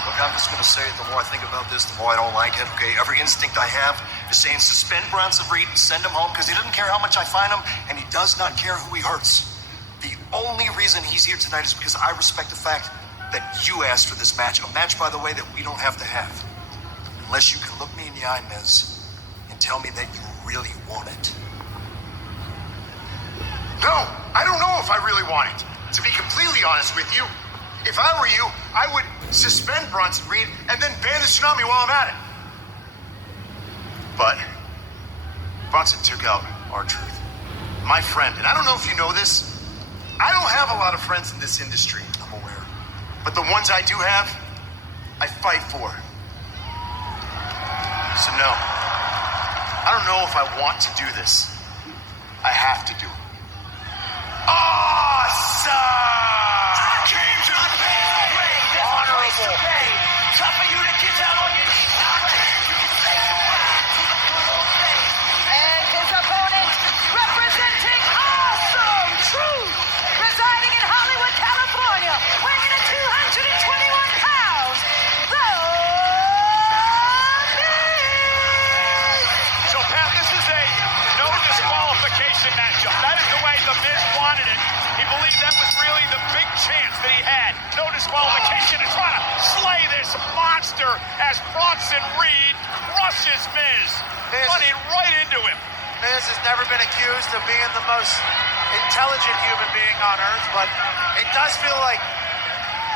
Look, I'm just going to say it. The more I think about this, the more I don't like it. Okay, every instinct I have is saying suspend Bronson Reed and send him home because he doesn't care how much I fine him, and he does not care who he hurts. The only reason he's here tonight is because I respect the fact that you asked for this match. A match, by the way, that we don't have to have. Unless you can look me in the eye, Miz, and tell me that you really want it. No, I don't know if I really want it. To be completely honest with you, if I were you, I would suspend Bronson Reed and then ban the tsunami while I'm at it. But Bronson took out R-Truth, my friend, and I don't know if you know this, I don't have a lot of friends in this industry. I'm aware. But the ones I do have, I fight for. So no, I don't know if I want to do this. I have to do it. Awesome! I came to play. Honorable. Time for you to get down on your knees. And his opponent, representing Awesome Truth, residing in Hollywood, California, weighing in at 221 pounds, The Miz. So, Pat, this is a no disqualification matchup. That is the way The Miz wanted it. He believed that was really the big chance that he had. No disqualification to try to slay this monster as Bronson Reed crushes Miz, running right into him. Miz has never been accused of being the most intelligent human being on earth, but it does feel like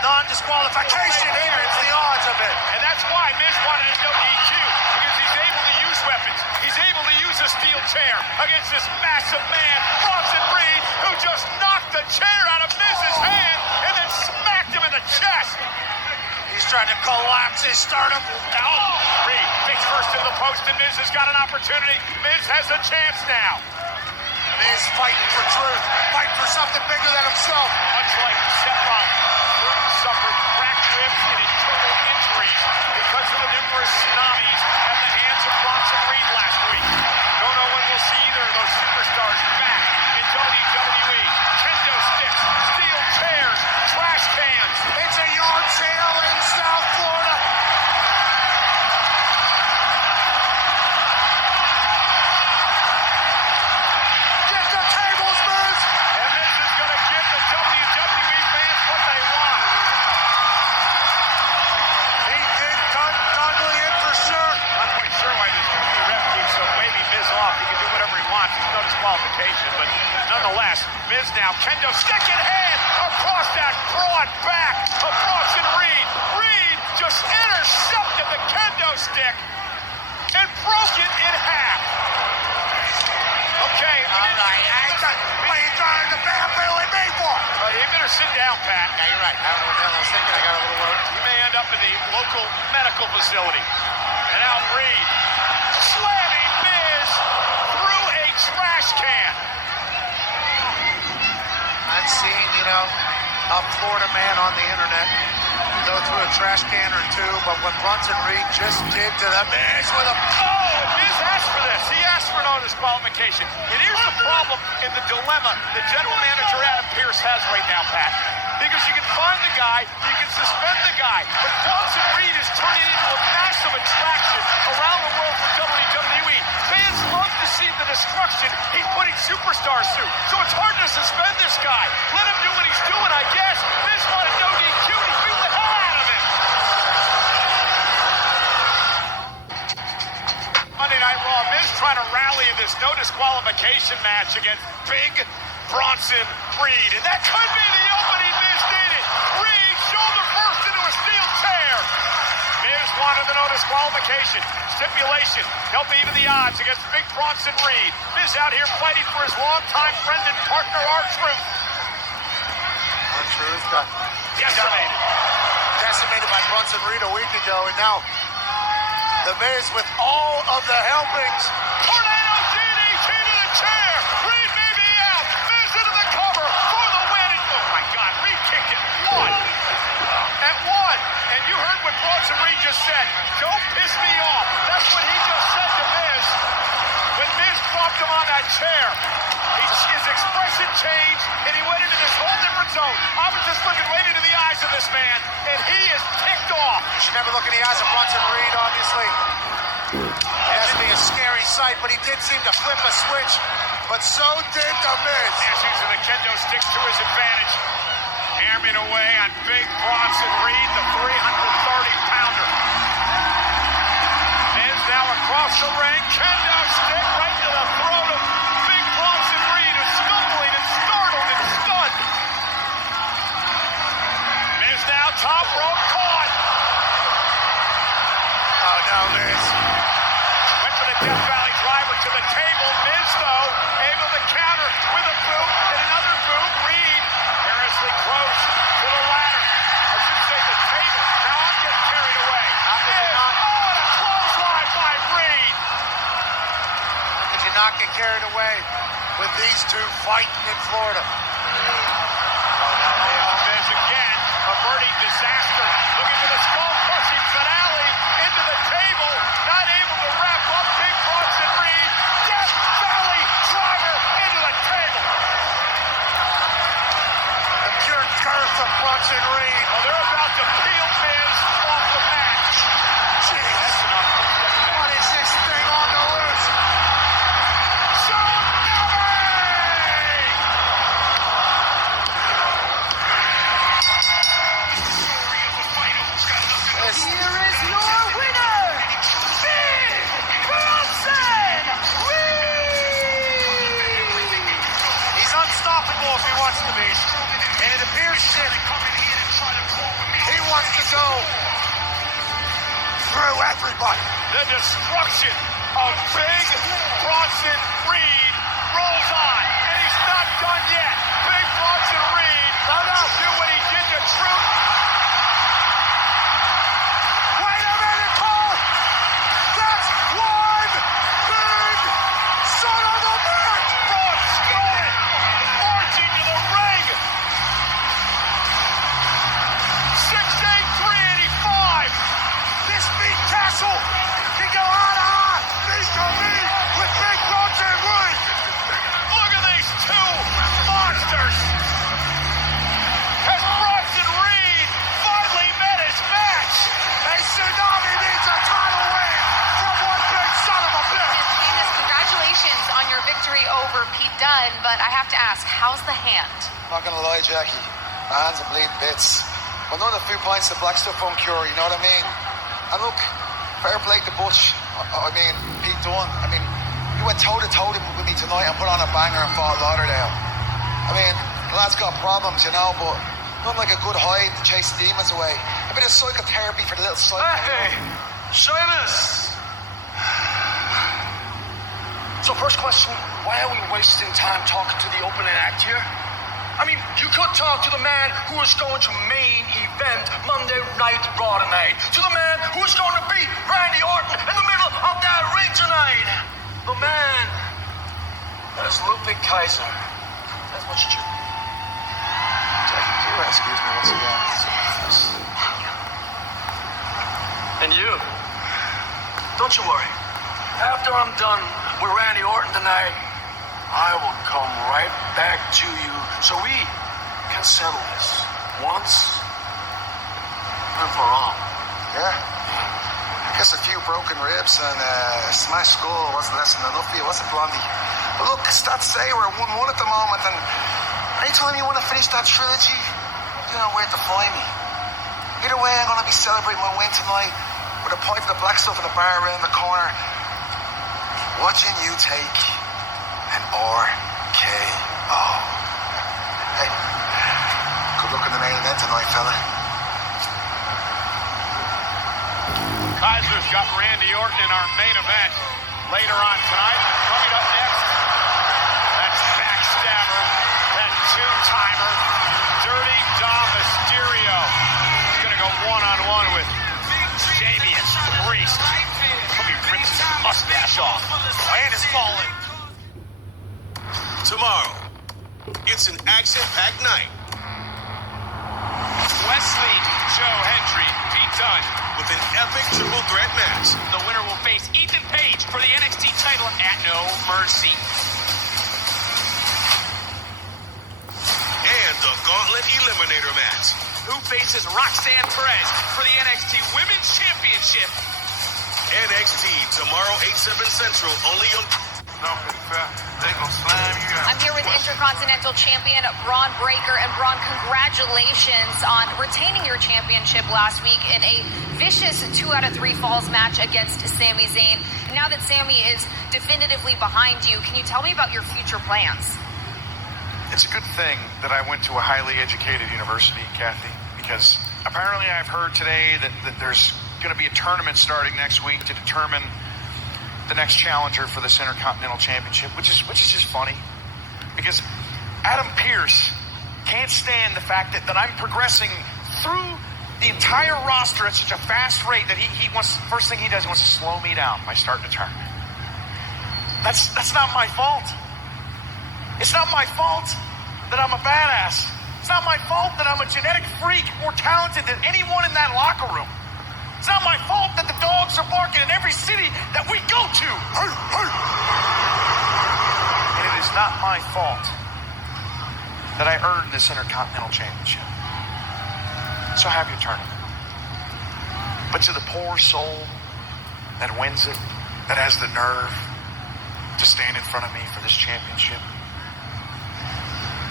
non-disqualification evens the odds of it. And that's why Miz wanted no DQ, because he's able to use weapons. He's able to use a steel chair against this massive man, Bronson Reed, who just knocked the chair out of Miz's hand and then smacked him in the chest. He's trying to collapse his sternum. Oh, Reed fakes first to the post, and Miz has got an opportunity. Miz has a chance now. Miz fighting for truth, fighting for something bigger than himself. Much like Seth Rollins, Reed suffered cracked ribs and internal injuries. His numerous tsunamis at the hands of Bronson Reed last week. Don't know when we'll see either of those superstars back in WWE. Kendo sticks, steel chairs, trash cans. It's a yard sale in South Florida. Get the tables, Miz! And this is going to give the WWE fans what they want. He did Dudley in for sure. Not quite sure why this ref keeps waving Miz off. He can do whatever he wants. There's no disqualification. But nonetheless, Miz now, kendo stick in hand across that broad back of Bronson Reed. Reed just intercepted the kendo stick and broke it in half. Okay, What are you trying to barely made for? You better sit down, Pat. Yeah, you're right. I don't know what the hell I was thinking. I got a little worried. You may end up in the local medical facility. And now Reed slamming Miz through a trash can. I've seen, a Florida man on the internet go through a trash can or two, but what Bronson Reed just did to the Miz with a... Oh, and Miz asked for this. He asked for no disqualification. And here's the problem in the dilemma that general manager Adam Pearce has right now, Pat. Because you can find the guy, you can suspend the guy, but Bronson Reed is turning into a massive attraction around the world for WWE. Fans love to see the destruction he's putting superstars through. So it's hard to suspend this guy. Let him do what he's doing, I guess. Miz wanted no DQ, and he beat the hell out of him. Monday Night Raw, Miz trying to rally in this no disqualification match against Big Bronson Reed. And that could be the opening Miz needed. Reed shoulder first into a steel chair. Miz wanted the no disqualification. Stipulation, help even the odds against Big Bronson Reed. Miz out here fighting for his longtime friend and partner, R-Truth. R-Truth got decimated by Bronson Reed a week ago, and now the Miz with all of the helpings. Tornado DDT to the chair. Reed may be out. Miz into the cover for the win. Oh my God, Reed kicked it. At one. And you heard what Bronson Reed just said. Don't piss me off. That's what he just said to Miz. When Miz dropped him on that chair, his expression changed, and he went into this whole different zone. I was just looking right into the eyes of this man, and he is ticked off. You should never look in the eyes of Bronson Reed, obviously. It has to be a scary sight, but he did seem to flip a switch. But so did the Miz. He's using the kendo stick to his advantage. Hammering away on Big Bronson Reed, the 330-pounder. Miz now across the ring. Kendo stick right to the throat of Big Bronson Reed, who's stumbling and startled and stunned. Miz now top rope caught. Oh, no, Miz. Went for the Death Valley driver to the table. Miz, though, able to counter with a boot and another boot. Reed perilously close to the ladder. I should say the table. Now I'm getting carried away. And a clothesline by Reed. How could you not get carried away with these two fighting in Florida? Miz again, averting disaster. Looking for the skull-crushing finale into the table. Not able to wrap up Big Bronson Reed. Death Valley driver into the table. The pure girth of Bronson Reed. Well, they're about to peel Miz off the mat. Jeez. What is this thing on the loose? Here is your winner, Big Bronson Reed! He's unstoppable if he wants to be. And it appears that he wants to go through everybody. The destruction of Big Bronson Reed rolls on. And he's not done yet. Big Bronson Reed will do what he did to Truth. Wait a minute, Cole! That's one big son of a bitch! Braun Strowman marching to the ring. 6'8", 385. This beat Castle over Pete Dunne, but I have to ask, how's the hand? Not gonna lie, Jackie. My hands are bleeding bits. But another few pints of black stuff won't cure, you know what I mean? And look, fair play to Butch. I mean, Pete Dunne. I mean, he went toe-to-toe with me tonight and put on a banger and fought Lauderdale. I mean, the lad's got problems, you know, but nothing like a good hide to chase the demons away. A bit of psychotherapy for the little psycho. Hey, Seamus! So first question, why are we wasting time talking to the opening act here? I mean, you could talk to the man who is going to main event Monday Night Raw tonight. To the man who is going to beat Randy Orton in the middle of that ring tonight. The man that is Lupe Kaiser. That's what you do. Jackie, do you excuse me once again? And you, don't you worry. After I'm done with Randy Orton tonight, I will come right back to you so we can settle this once and for all. Yeah. I guess a few broken ribs and smashed skull wasn't less than enough for you, was it, Blondie? But look, stats say we're 1-1 at the moment, and anytime you want to finish that trilogy, you know where to find me. Either way, I'm going to be celebrating my win tonight with a pint of the black stuff in the bar around the corner, watching you take an RKO. Hey, good luck in the main event tonight, fella. Kaiser's got Randy Orton in our main event later on tonight. Coming up next, that's backstabber, that two-timer, Dirty Dom Mysterio. He's gonna go one-on-one with Damian Priest. Hope he rips his mustache off. Land is falling. Tomorrow, it's an action-packed night. Wesley, Joe Hendry, Pete Dunne. With an epic triple threat match. The winner will face Ethan Page for the NXT title at No Mercy. And the Gauntlet Eliminator match. Who faces Roxanne Perez for the NXT Women's Championship. NXT tomorrow, 8/7 Central, only on... They gonna slam you out. I'm here with Intercontinental Champion Braun Breaker. And Braun, congratulations on retaining your championship last week in a vicious 2 out of 3 falls match against Sami Zayn. Now that Sami is definitively behind you, can you tell me about your future plans? It's a good thing that I went to a highly educated university, Kathy, because apparently I've heard today that there's going to be a tournament starting next week to determine the next challenger for this Intercontinental Championship, which is just funny, because Adam Pearce can't stand the fact that I'm progressing through the entire roster at such a fast rate that he wants, first thing he does, he wants to slow me down by starting a tournament. That's not my fault. It's not my fault that I'm a badass. It's not my fault that I'm a genetic freak more talented than anyone in that locker room. It's not my fault that the dogs are barking in every city that we go to. And it is not my fault that I earned this Intercontinental Championship. So have your tournament. But to the poor soul that wins it, that has the nerve to stand in front of me for this championship,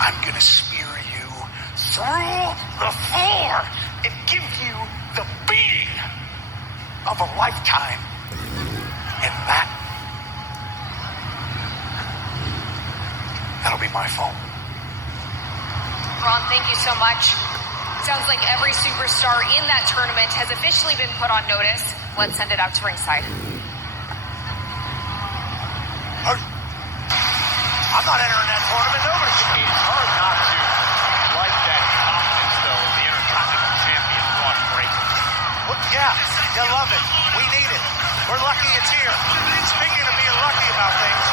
I'm gonna spear you through the floor and give you the beating of a lifetime. And that'll be my fault. Braun, thank you so much. Sounds like every superstar in that tournament has officially been put on notice. Let's send it out to ringside. I'm not entering that tournament. Nobody can. It's hard not to like that confidence, though, in the Intercontinental Champion, Braun Breaker. Well, yeah, you love it. We need it. We're lucky it's here. Speaking of being lucky about things.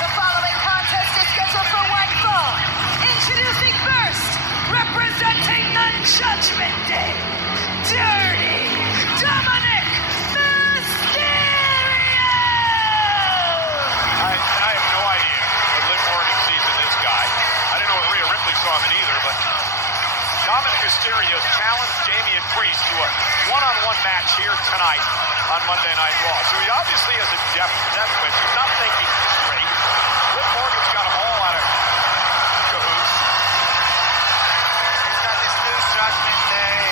The following contest is scheduled for one fall. Introducing first, representing the Judgment Day, Dirty Dominic Mysterio! I have no idea what Liv Morgan sees in this guy. I didn't know what Rhea Ripley saw him in either, but Dominic Mysterio's challenged Damian Priest to a one-on-one match here tonight on Monday Night Raw. So he obviously has a death wish. He's not thinking straight. Liv Morgan's got him all out of cahoots. He's got this new Judgment Day.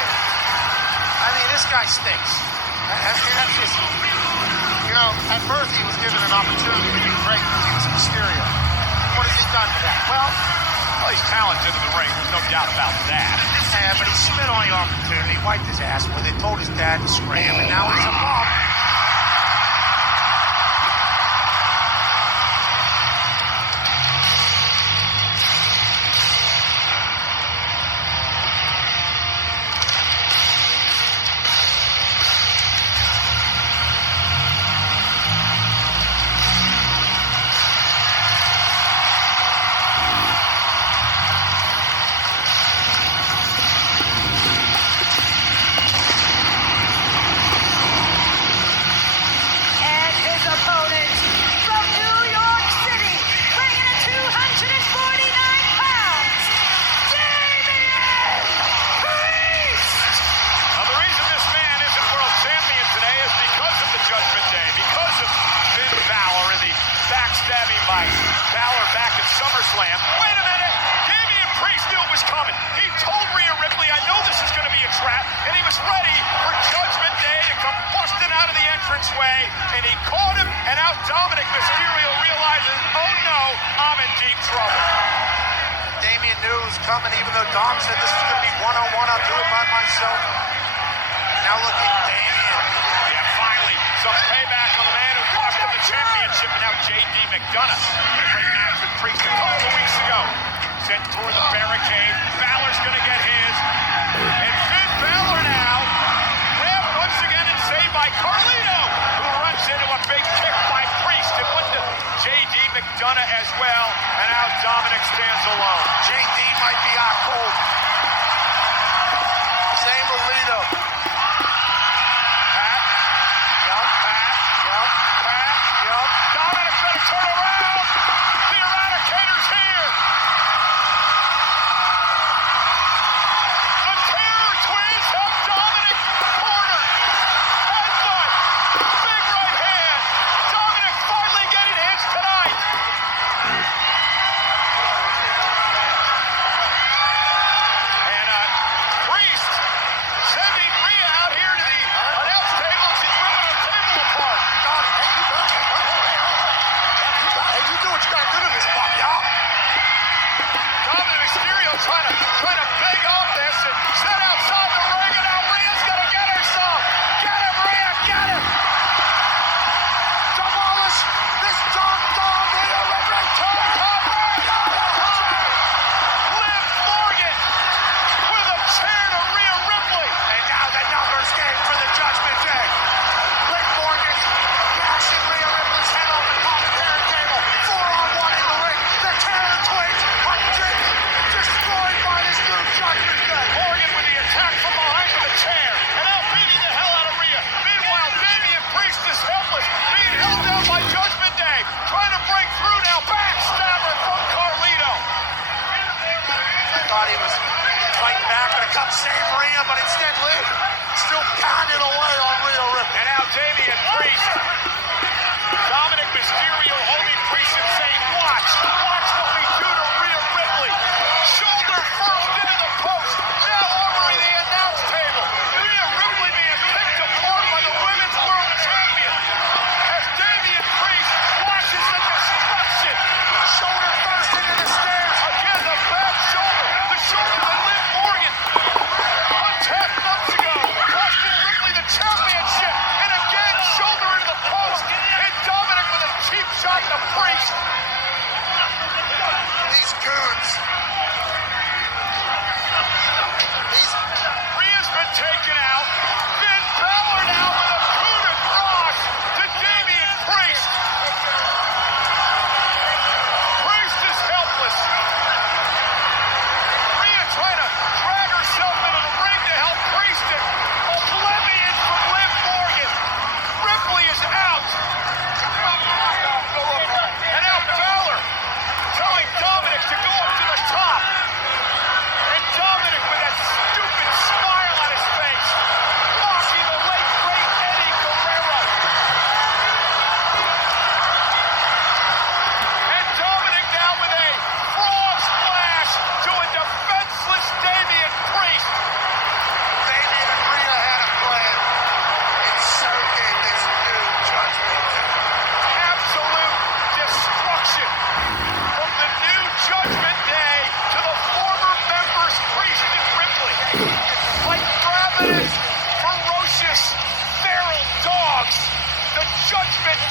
I mean, this guy stinks. That's just, you know, at birth he was given an opportunity to be great because he was Mysterio. What has he done for that? Well, he's talented in the ring. There's no doubt about that. Yeah, but he spit on the opportunity, wiped his ass with it, told his dad to scram, and now he's a bum. Backstabbing by Balor back at SummerSlam. Wait a minute! Damian Priest knew it was coming. He told Rhea Ripley, I know this is going to be a trap, and he was ready for Judgment Day to come busting out of the entranceway, and he caught him, and out Dominic Mysterio realizes, oh no, I'm in deep trouble. Damian knew it was coming, even though Dom said this was going to be one-on-one, I'll do it by myself. Now look at Damian. Yeah, finally, some payback on the man who cost him the championship. Now J.D. McDonough in a great match with Priest a couple of weeks ago. Sent toward the barricade. Balor's going to get his. And Finn Balor now grabbed once again and saved by Carlito, who runs into a big kick by Priest. And one to J.D. McDonough as well. And now Dominic stands alone. J.D. might be out cold. Same with Lito. Dominic's going to turn around. The Eradicator's here. The Terror Twins have Dominic cornered. Headbutt. Big right hand. Dominic finally getting his tonight.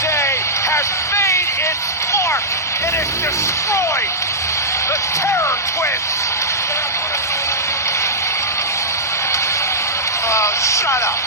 day has made its mark, and it destroyed the Terror Twins. Oh, shut up.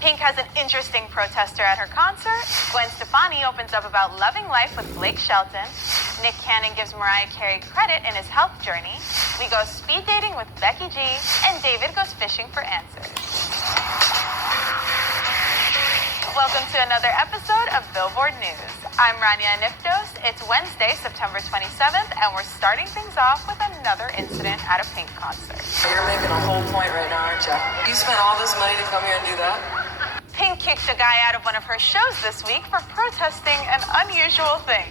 Pink has an interesting protester at her concert. Gwen Stefani opens up about loving life with Blake Shelton. Nick Cannon gives Mariah Carey credit in his health journey. We go speed dating with Becky G. And David goes fishing for answers. Welcome to another episode of Billboard News. I'm Rania Niftos. It's Wednesday, September 27th, and we're starting things off with another incident at a Pink concert. You're making a whole point right now, aren't you? You spent all this money to come here and do that? Pink kicked a guy out of one of her shows this week for protesting an unusual thing.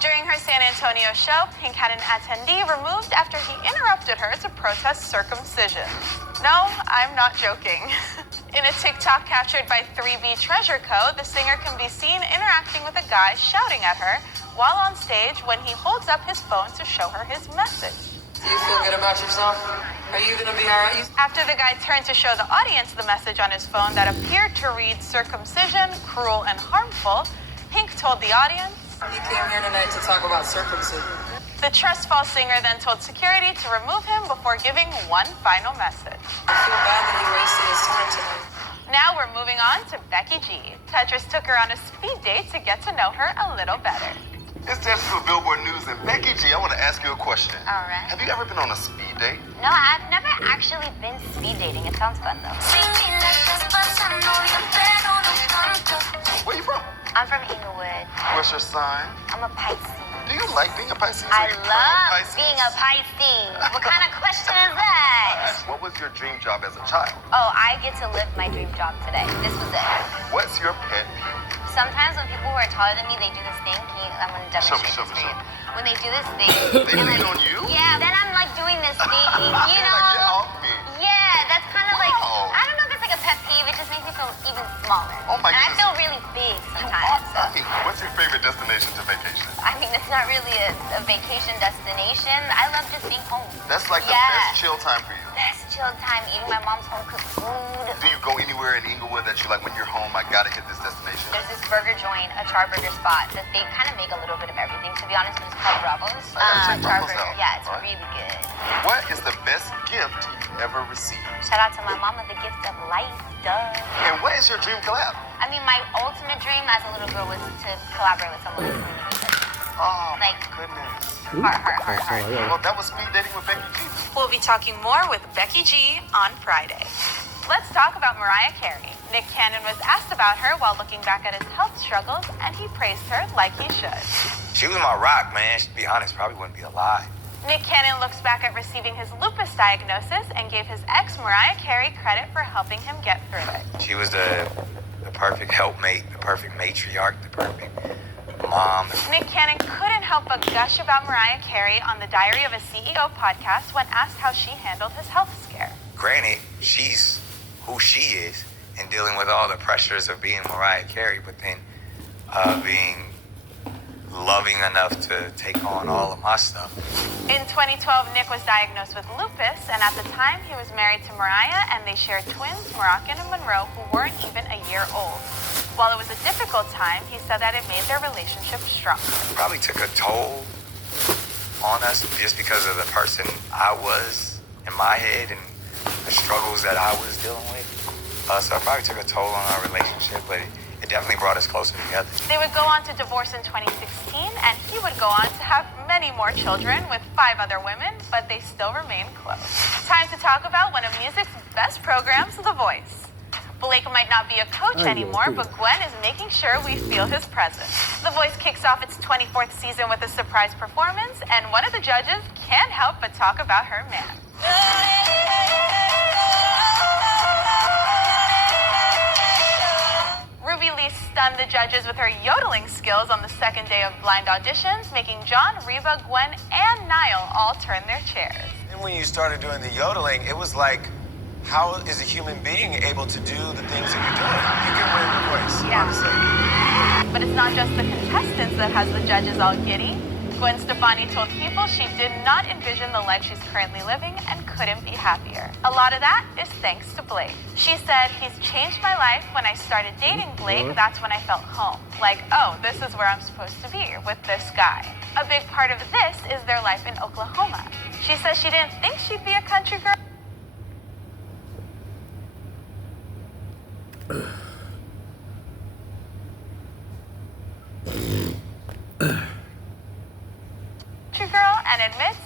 During her San Antonio show, Pink had an attendee removed after he interrupted her to protest circumcision. No, I'm not joking. In a TikTok captured by 3B Treasure Co., the singer can be seen interacting with a guy shouting at her while on stage when he holds up his phone to show her his message. Do you feel good about yourself? Are you gonna be all right? After the guy turned to show the audience the message on his phone that appeared to read circumcision, cruel and harmful, Pink told the audience, "He came here tonight to talk about circumcision." The Trust Fall singer then told security to remove him before giving one final message. I feel bad that he wasted his time tonight. Now we're moving on to Becky G. Tetris took her on a speed date to get to know her a little better. It's Tetris with Billboard News, and Becky G, I want to ask you a question. All right. Have you ever been on a speed date? No, I've never actually been speed dating. It sounds fun, though. Where you from? I'm from Inglewood. What's your sign? I'm a Pisces. Do you like being a Pisces? I love being a Pisces. What kind of question is that? What was your dream job as a child? Oh, I get to live my dream job today. This was it. What's your pet peeve? Sometimes when people who are taller than me, they do this thing. I'm going to demonstrate this for you. When they do this thing. They lean on you? Yeah, then I'm like doing this thing, you know? Get off me. Yeah, that's kind of like, Wow. I don't know if it's like a pet peeve. It just makes me feel even smaller. Oh my and goodness. I feel really big sometimes. So. What's your favorite destination to vacation? I mean, it's not really a vacation destination. I love just being home. That's like the best chill time for you. Best chill time, eating my mom's home-cooked food. Do you go anywhere in Inglewood that you like when you're home, I gotta hit this destination? There's this burger joint, a charburger spot, that they kind of make a little bit of everything, to be honest, but it's called Bravo's. Charburger. Yeah, it's really good. What is the best gift you've ever received? Shout out to my mama, the gift of life, duh. And what is your dream collab? I mean, my ultimate dream as a little girl was to collaborate with someone who's really good. Oh, like, goodness. Heart. Well, that was speed dating with Becky G. We'll be talking more with Becky G on Friday. Let's talk about Mariah Carey. Nick Cannon was asked about her while looking back at his health struggles, and he praised her like he should. She was my rock, man. To be honest, probably wouldn't be alive. Nick Cannon looks back at receiving his lupus diagnosis and gave his ex, Mariah Carey, credit for helping him get through it. She was the perfect helpmate, the perfect matriarch, the perfect mom. Nick Cannon couldn't help but gush about Mariah Carey on the Diary of a CEO podcast when asked how she handled his health scare. Granted, she's who she is and dealing with all the pressures of being Mariah Carey, but then being loving enough to take on all of my stuff. In 2012, Nick was diagnosed with lupus, and at the time, he was married to Mariah, and they shared twins, Moroccan and Monroe, who weren't even a year old. While it was a difficult time, he said that it made their relationship stronger. Probably took a toll on us just because of the person I was in my head and the struggles that I was dealing with. So it probably took a toll on our relationship, but it definitely brought us closer together. They would go on to divorce in 2016, and he would go on to have many more children with 5 other women, but they still remain close. Time to talk about one of music's best programs, The Voice. Blake might not be a coach anymore, but Gwen is making sure we feel his presence. The Voice kicks off its 24th season with a surprise performance, and one of the judges can't help but talk about her man. stunned the judges with her yodeling skills on the second day of blind auditions, making John, Reba, Gwen, and Niall all turn their chairs. And when you started doing the yodeling, it was like, how is a human being able to do the things that you're doing? You can win your voice, honestly. But it's not just the contestants that has the judges all giddy. Gwen Stefani told People she did not envision the life she's currently living and couldn't be happier. A lot of that is thanks to Blake. She said, he's changed my life. When I started dating Blake, that's when I felt home. Like, oh, this is where I'm supposed to be, with this guy. A big part of this is their life in Oklahoma. She says she didn't think she'd be a country girl. Girl and admits